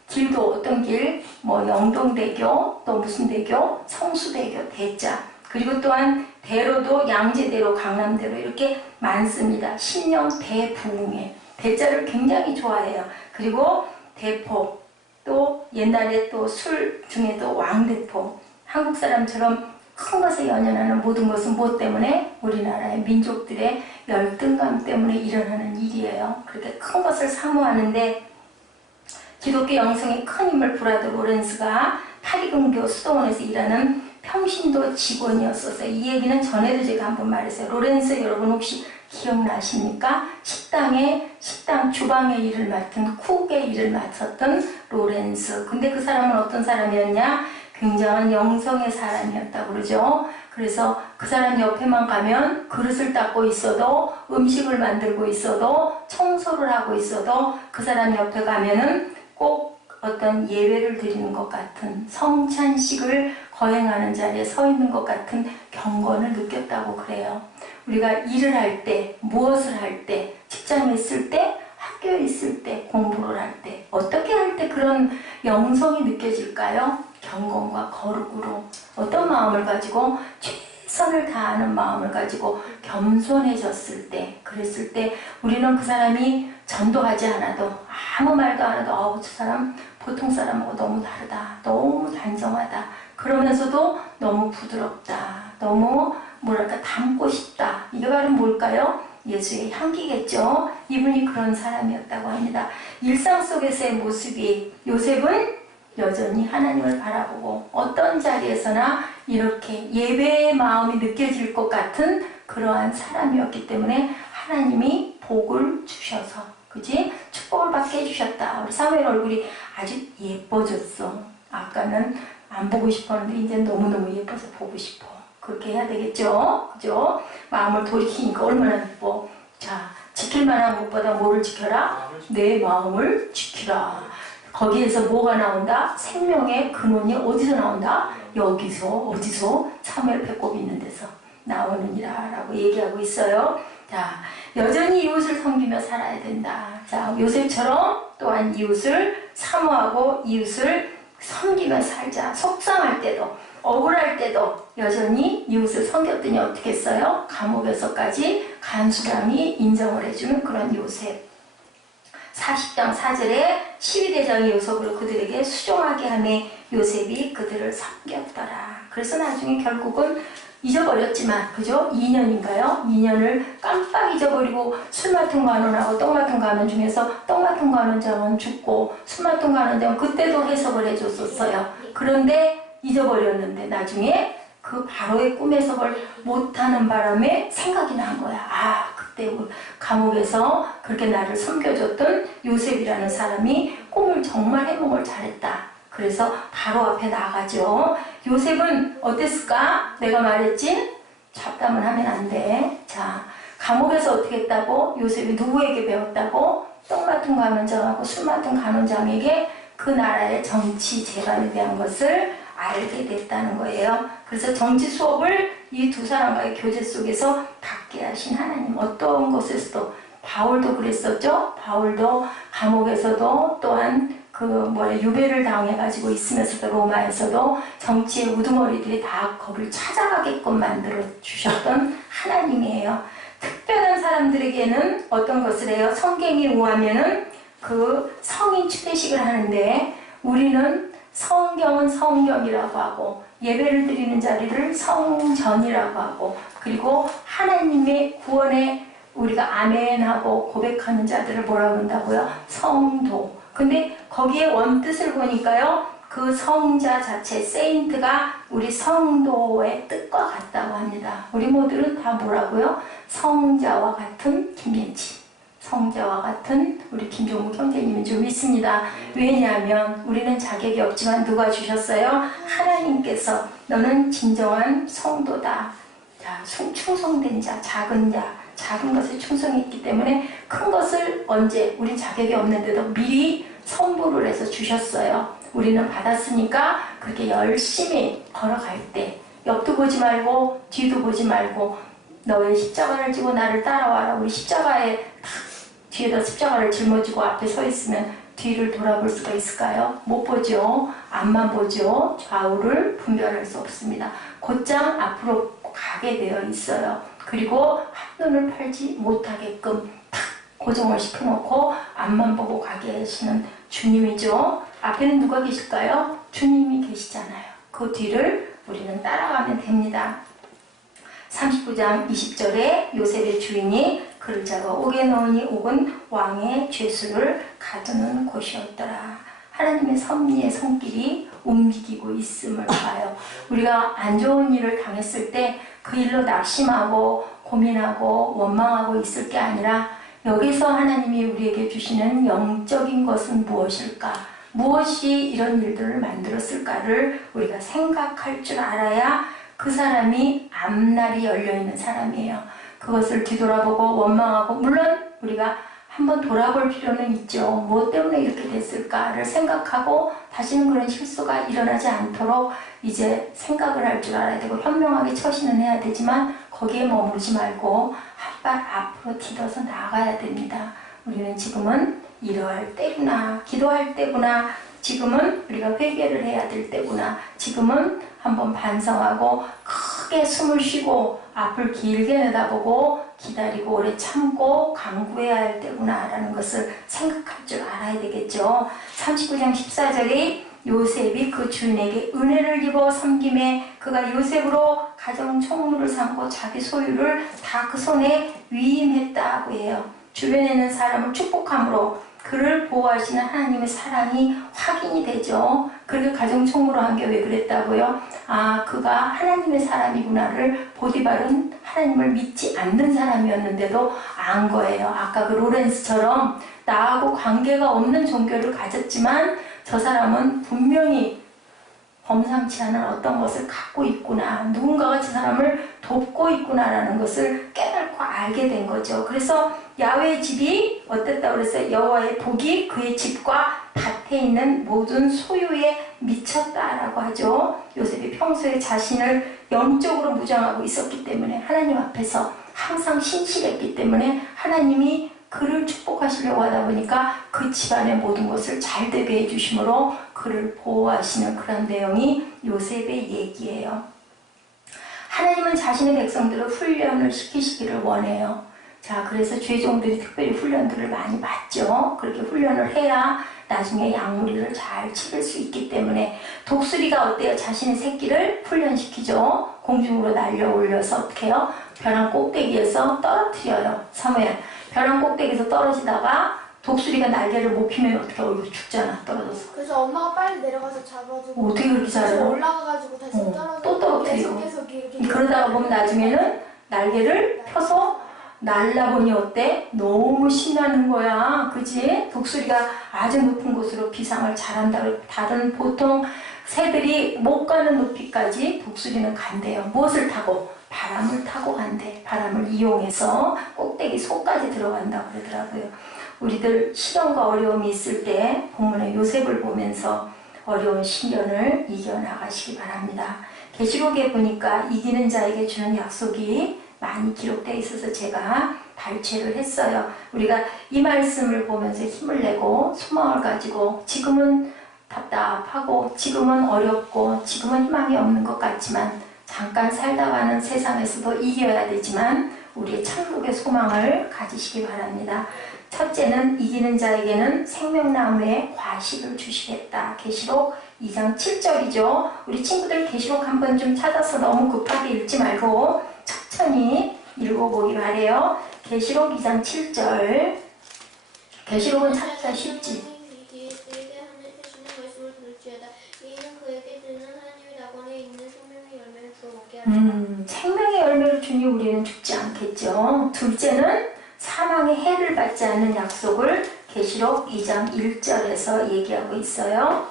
길도 어떤 길, 뭐 영동대교, 또 무슨 대교, 성수대교, 대자. 그리고 또한 대로도 양재대로, 강남대로 이렇게 많습니다. 신령 대부흥회. 대자를 굉장히 좋아해요. 그리고 대포, 또 옛날에 또 술 중에도 왕대포. 한국 사람처럼 큰 것에 연연하는 모든 것은 무엇 때문에? 우리나라의 민족들의 열등감 때문에 일어나는 일이에요. 그렇게 큰 것을 사모하는데 기독교 영성의 큰 인물 브라더 로렌스가 파리근교 수도원에서 일하는 평신도 직원이었어서 이 얘기는 전에도 제가 한번 말했어요. 로렌스 여러분 혹시 기억나십니까? 식당 주방의 일을 맡은 쿡의 일을 맡았던 로렌스. 근데 그 사람은 어떤 사람이었냐? 굉장한 영성의 사람이었다고 그러죠. 그래서 그 사람 옆에만 가면 그릇을 닦고 있어도 음식을 만들고 있어도 청소를 하고 있어도 그 사람 옆에 가면은 꼭 어떤 예배를 드리는 것 같은 성찬식을 거행하는 자리에 서 있는 것 같은 경건을 느꼈다고 그래요. 우리가 일을 할 때, 무엇을 할 때, 직장에 있을 때, 학교에 있을 때, 공부를 할 때, 어떻게 할 때 그런 영성이 느껴질까요? 경건과 거룩으로 어떤 마음을 가지고 최선을 다하는 마음을 가지고 겸손해졌을 때, 그랬을 때 우리는 그 사람이 전도하지 않아도 아무 말도 안 해도 저 사람 보통 사람하고 너무 다르다, 너무 단정하다, 그러면서도 너무 부드럽다, 너무 뭐랄까 닮고 싶다. 이게 바로 뭘까요? 예수의 향기겠죠. 이분이 그런 사람이었다고 합니다. 일상 속에서의 모습이 요셉은 여전히 하나님을 바라보고 어떤 자리에서나 이렇게 예배의 마음이 느껴질 것 같은 그러한 사람이었기 때문에 하나님이 복을 주셔서, 그지? 축복을 받게 해주셨다. 우리 사무엘 얼굴이 아주 예뻐졌어. 아까는 안 보고 싶었는데 이제 너무너무 예뻐서 보고 싶어. 그렇게 해야 되겠죠? 그죠? 마음을 돌이키니까 얼마나 예뻐. 자, 지킬 만한 것보다 뭐를 지켜라? 내 마음을 지키라. 거기에서 뭐가 나온다? 생명의 근원이 어디서 나온다? 여기서 어디서? 사무엘 배꼽이 있는 데서 나오느니라 라고 얘기하고 있어요. 자, 여전히 이웃을 섬기며 살아야 된다. 자, 요셉처럼 또한 이웃을 사모하고 이웃을 섬기며 살자. 속상할 때도 억울할 때도 여전히 이웃을 섬겼더니 어떻게 했어요? 감옥에서까지 간수장이 인정을 해주는 그런 요셉. 40장 4절에 12대장이 요셉으로 그들에게 수종하게 하매 요셉이 그들을 섬겼더라. 그래서 나중에 결국은 잊어버렸지만, 그죠? 2년인가요? 2년을 깜빡 잊어버리고 술 맡은 관원하고 떡 맡은 관원 중에서 떡 맡은 관원장은 죽고 술 맡은 관원장은 그때도 해석을 해줬었어요. 그런데 잊어버렸는데 나중에 그 바로의 꿈 해석을 못하는 바람에 생각이 난 거야. 아, 그때 감옥에서 그렇게 나를 섬겨줬던 요셉이라는 사람이 꿈을 정말 해몽을 잘했다. 그래서 바로 앞에 나가죠. 요셉은 어땠을까? 내가 말했지? 잡담을 하면 안 돼. 자, 감옥에서 어떻게 했다고? 요셉이 누구에게 배웠다고? 떡 맡은 간원장하고 술 맡은 간원장에게 그 나라의 정치 재반에 대한 것을 알게 됐다는 거예요. 그래서 정치 수업을 이 두 사람과의 교제 속에서 받게 하신 하나님. 어떤 곳에서도 바울도 그랬었죠. 바울도 감옥에서도 또한 유배를 당해가지고 있으면서도 로마에서도 정치의 우두머리들이 다 거기를 찾아가게끔 만들어 주셨던 하나님이에요. 특별한 사람들에게는 어떤 것을 해요? 성경에 의하면은 그 성인 추대식을 하는데 우리는 성경은 성경이라고 하고 예배를 드리는 자리를 성전이라고 하고 그리고 하나님의 구원에 우리가 아멘하고 고백하는 자들을 뭐라고 한다고요? 성도. 근데 거기에 원뜻을 보니까요. 그 성자 자체, 세인트가 우리 성도의 뜻과 같다고 합니다. 우리 모두는 다 뭐라고요? 성자와 같은 김yen지. 성자와 같은 우리 김종국 형제님인 줄 믿습니다. 왜냐하면 우리는 자격이 없지만 누가 주셨어요? 하나님께서 너는 진정한 성도다. 자, 충성된 자, 작은 것에 충성했기 때문에 큰 것을 언제 우린 자격이 없는데도 미리 선보를 해서 주셨어요. 우리는 받았으니까 그렇게 열심히 걸어갈 때 옆도 보지 말고 뒤도 보지 말고 너의 십자가를 지고 나를 따라와라. 우리 십자가에 뒤에다 십자가를 짊어지고 앞에 서 있으면 뒤를 돌아볼 수가 있을까요? 못 보죠. 앞만 보죠. 좌우를 분별할 수 없습니다. 곧장 앞으로 가게 되어 있어요. 그리고 한눈을 팔지 못하게끔 탁 고정을 시켜놓고 앞만 보고 가게 하시는 주님이죠. 앞에는 누가 계실까요? 주님이 계시잖아요. 그 뒤를 우리는 따라가면 됩니다. 39장 20절에 요셉의 주인이 그를 잡아 옥에 넣으니 옥은 왕의 죄수를 가두는 곳이었더라. 하나님의 섭리의 손길이 움직이고 있음을 봐요. 우리가 안 좋은 일을 당했을 때 그 일로 낙심하고 고민하고 원망하고 있을 게 아니라 여기서 하나님이 우리에게 주시는 영적인 것은 무엇일까? 무엇이 이런 일들을 만들었을까를 우리가 생각할 줄 알아야 그 사람이 앞날이 열려있는 사람이에요. 그것을 뒤돌아보고 원망하고 물론 우리가 한번 돌아볼 필요는 있죠. 뭐 때문에 이렇게 됐을까를 생각하고 다시는 그런 실수가 일어나지 않도록 이제 생각을 할 줄 알아야 되고 현명하게 처신은 해야 되지만 거기에 머무르지 말고 한 발 앞으로 디뎌서 나가야 됩니다. 우리는 지금은 이러할 때구나. 기도할 때구나. 지금은 우리가 회개를 해야 될 때구나. 지금은 한번 반성하고 크게 숨을 쉬고 앞을 길게 내다보고 기다리고 오래 참고 강구해야 할 때구나 라는 것을 생각할 줄 알아야 되겠죠. 39장 14절에 요셉이 그 주인에게 은혜를 입어 섬김에 그가 요셉으로 가정 총무를 삼고 자기 소유를 다 그 손에 위임했다고 해요. 주변에 있는 사람을 축복함으로 그를 보호하시는 하나님의 사랑이 확인이 되죠. 그렇게 가정 총무로 한 게 왜 그랬다고요? 아, 그가 하나님의 사람이구나를 보디발은 하나님을 믿지 않는 사람이었는데도 안 거예요. 아까 그 로렌스처럼 나하고 관계가 없는 종교를 가졌지만 저 사람은 분명히 범상치 않은 어떤 것을 갖고 있구나. 누군가가 저 사람을 돕고 있구나라는 것을 깨닫고 깨닫고 알게 된 거죠. 그래서 야훼의 집이 어땠다 그래서 여호와의 복이 그의 집과 밭에 있는 모든 소유에 미쳤다라고 하죠. 요셉이 평소에 자신을 영적으로 무장하고 있었기 때문에 하나님 앞에서 항상 신실했기 때문에 하나님이 그를 축복하시려고 하다 보니까 그 집안의 모든 것을 잘되게 해주심으로 그를 보호하시는 그런 내용이 요셉의 얘기예요. 하나님은 자신의 백성들을 훈련을 시키시기를 원해요. 자, 그래서 죄종들이 특별히 훈련들을 많이 받죠. 그렇게 훈련을 해야 나중에 양무리를 잘 치를 수 있기 때문에 독수리가 어때요? 자신의 새끼를 훈련시키죠. 공중으로 날려 올려서 어떻게 해요? 벼랑 꼭대기에서 떨어뜨려요. 사무엘, 벼랑 꼭대기에서 떨어지다가 독수리가 날개를 못 피면 어떻게 해요? 이거 죽잖아, 떨어져서. 그래서 엄마가 빨리 내려가서 잡아주고 어떻게 그렇게 다시 잘해요? 올라가가지고 다시 떨어져 또 떨어뜨리고. 계속 이렇게 그러다가 보면 나중에는 날개를 펴서 날라보니 어때? 너무 신나는 거야. 그지? 독수리가 아주 높은 곳으로 비상을 잘한다. 다른 보통 새들이 못 가는 높이까지 독수리는 간대요. 무엇을 타고? 바람을 타고 간대. 바람을 이용해서 꼭대기 속까지 들어간다고 그러더라고요. 우리들 시련과 어려움이 있을 때 본문의 요셉을 보면서 어려운 시련을 이겨나가시기 바랍니다. 계시록에 보니까 이기는 자에게 주는 약속이 많이 기록되어 있어서 제가 발췌를 했어요. 우리가 이 말씀을 보면서 힘을 내고 소망을 가지고 지금은 답답하고 지금은 어렵고 지금은 희망이 없는 것 같지만 잠깐 살다가는 세상에서도 이겨야 되지만 우리의 천국의 소망을 가지시기 바랍니다. 첫째는 이기는 자에게는 생명나무의 과실을 주시겠다. 계시록 2장 7절이죠. 우리 친구들 계시록 한번 좀 찾아서 너무 급하게 읽지 말고 천천히 읽어보기 바래요. 계시록 2장 7절. 계시록은 찾기가 쉽지. 생명의 열매를 주니 우리는 죽지 않겠죠. 둘째는 사망의 해를 받지 않는 약속을 계시록 2장 1절에서 얘기하고 있어요.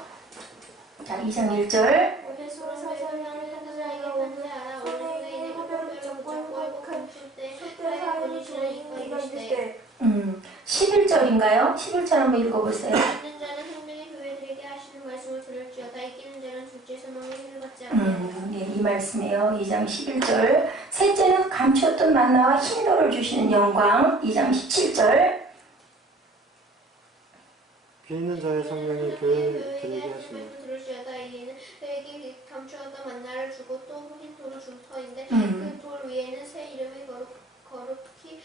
자, 2장 1절. 이가 있을 때 11절인가요? 11절 한번 읽어보세요. 이기는 자는 생명의 교회들에게 하시는 말씀을 들을지어다. 이기는 자는 둘째 사망의 해를 받지 않겠다. 네, 이 말씀이에요. 2장 11절. 셋째는 감추었던 만나와 흰돌을 주시는 영광. 2장 17절. 귀 있는 자의 성령이 교회들에게 하시며 들을지어다. 이에는 그에게 감추었던 만나를 주고 또 흰 돌을 줄 터인데 그 돌 위에는 새 이름이 거룩히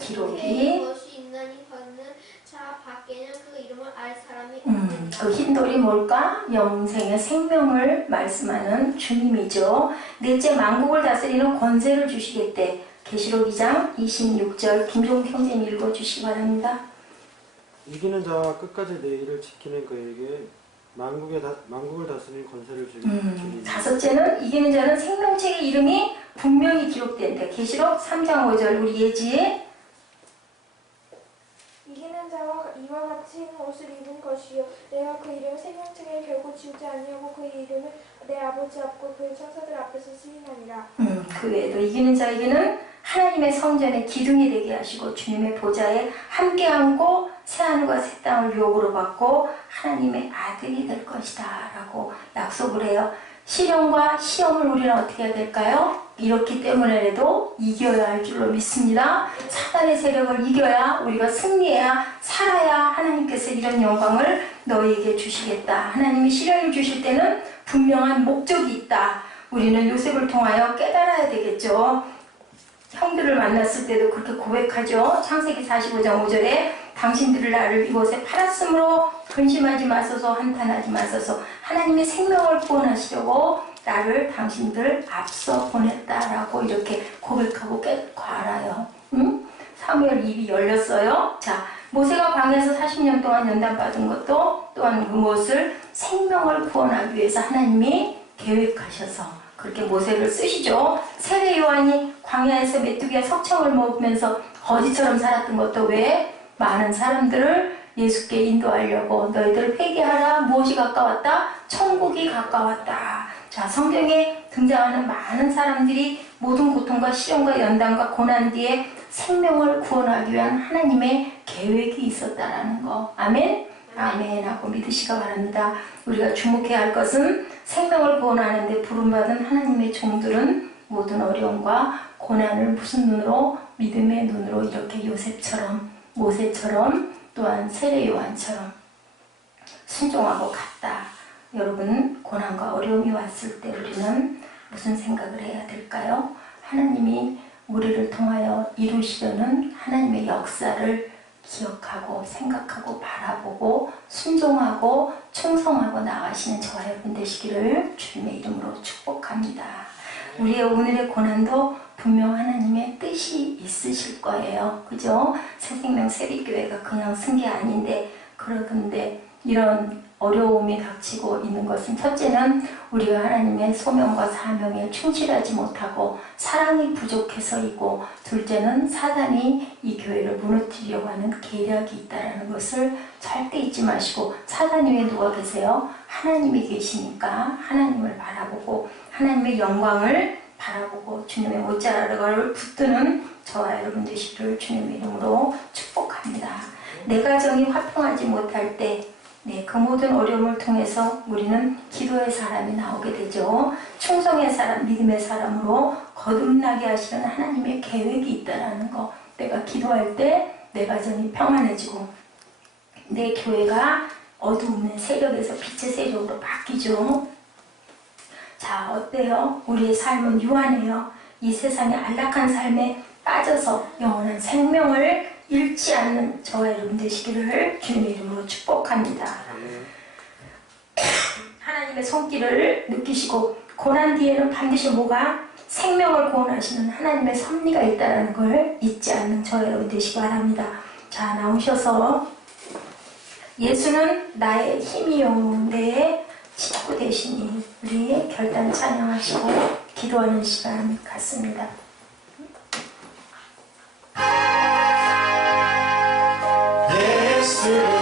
기록된 것이 있나니 받는 자 밖에는 그 이름을 알 사람이 없느니라. 그 흰돌이 뭘까? 영생의 생명을 말씀하는 주님이죠. 넷째, 만국을 다스리는 권세를 주시겠대. 계시록 2장 26절 김종국 형제님 읽어주시기 바랍니다. 이기는 자와 끝까지 내 일을 지키는 그에게 만국을 다스리는 권세를 주리니. 다섯째는 이기는 자는 생명책의 이름이 분명히 기록된대. 계시록 3장 5절 우리 예지. 이기는 자와 이와 같이 있는 옷을 입은 것이요 내가 그 이름을 생명책에 결코 지우지 아니하고 그 이름을 내 아버지 앞과 그의 천사들 앞에서 시인하니라. 그 외에도 이기는 자에게는 하나님의 성전의 기둥이 되게 하시고 주님의 보좌에 함께 앉고 새하늘과 새 땅을 유업으로 받고 하나님의 아들이 될 것이다 라고 약속을 해요. 시련과 시험을 우리는 어떻게 해야 될까요? 이렇기 때문에라도 이겨야 할 줄로 믿습니다. 사단의 세력을 이겨야 우리가 승리해야 살아야 하나님께서 이런 영광을 너희에게 주시겠다. 하나님이 시련을 주실 때는 분명한 목적이 있다. 우리는 요셉을 통하여 깨달아야 되겠죠. 형들을 만났을 때도 그렇게 고백하죠. 창세기 45장 5절에 당신들을 나를 이곳에 팔았으므로 근심하지 마소서 한탄하지 마소서 하나님의 생명을 구원하시려고 나를 당신들 앞서 보냈다라고 이렇게 고백하고 깨닫고 알아요. 사무엘 입이 열렸어요. 자, 모세가 광야에서 40년 동안 연단받은 것도 또한 그것을 생명을 구원하기 위해서 하나님이 계획하셔서 그렇게 모세를 쓰시죠. 세례 요한이 광야에서 메뚜기와 석청을 먹으면서 거지처럼 살았던 것도 왜? 많은 사람들을 예수께 인도하려고 너희들 회개하라. 무엇이 가까웠다? 천국이 가까웠다. 자, 성경에 등장하는 많은 사람들이 모든 고통과 시련과 연단과 고난 뒤에 생명을 구원하기 위한 하나님의 계획이 있었다라는 거. 아멘? 아멘 하고 믿으시기 바랍니다. 우리가 주목해야 할 것은 생명을 구원하는 데 부름받은 하나님의 종들은 모든 어려움과 고난을 무슨 눈으로? 믿음의 눈으로 이렇게 요셉처럼, 모세처럼, 또한 세례 요한처럼 순종하고 갔다. 여러분, 고난과 어려움이 왔을 때 우리는 무슨 생각을 해야 될까요? 하나님이 우리를 통하여 이루시려는 하나님의 역사를 기억하고 생각하고 바라보고 순종하고 충성하고 나가시는 저와 여러분 되시기를 주님의 이름으로 축복합니다. 우리의 오늘의 고난도 분명 하나님의 뜻이 있으실 거예요. 그죠? 새생명 세리교회가 그냥 쓴 게 아닌데, 그러던데 이런 어려움이 닥치고 있는 것은 첫째는 우리가 하나님의 소명과 사명에 충실하지 못하고 사랑이 부족해서이고, 둘째는 사단이 이 교회를 무너뜨리려고 하는 계략이 있다는 것을 절대 잊지 마시고, 사단 위에 누가 계세요? 하나님이 계시니까 하나님을 바라보고 하나님의 영광을 바라보고 주님의 옷자락을 붙드는 저와 여러분 되시기를 주님의 이름으로 축복합니다. 내 가정이 화평하지 못할 때 그 모든 어려움을 통해서 우리는 기도의 사람이 나오게 되죠. 충성의 사람, 믿음의 사람으로 거듭나게 하시는 하나님의 계획이 있다는 거. 내가 기도할 때 내 가정이 평안해지고 내 교회가 어두움의 세력에서 빛의 세력으로 바뀌죠. 자, 어때요? 우리의 삶은 유한해요. 이 세상의 안락한 삶에 빠져서 영원한 생명을 잃지 않는 저와 여러분 되시기를 주님의 이름으로 축복합니다. 하나님의 손길을 느끼시고 고난 뒤에는 반드시 뭐가? 생명을 구원하시는 하나님의 섭리가 있다는 걸 잊지 않는 저와 여러분 되시기 바랍니다. 자, 나오셔서 예수는 나의 힘이요 내 친구 되시니, 우리 결단 찬양하시고 기도하는 시간 갖습니다. 예수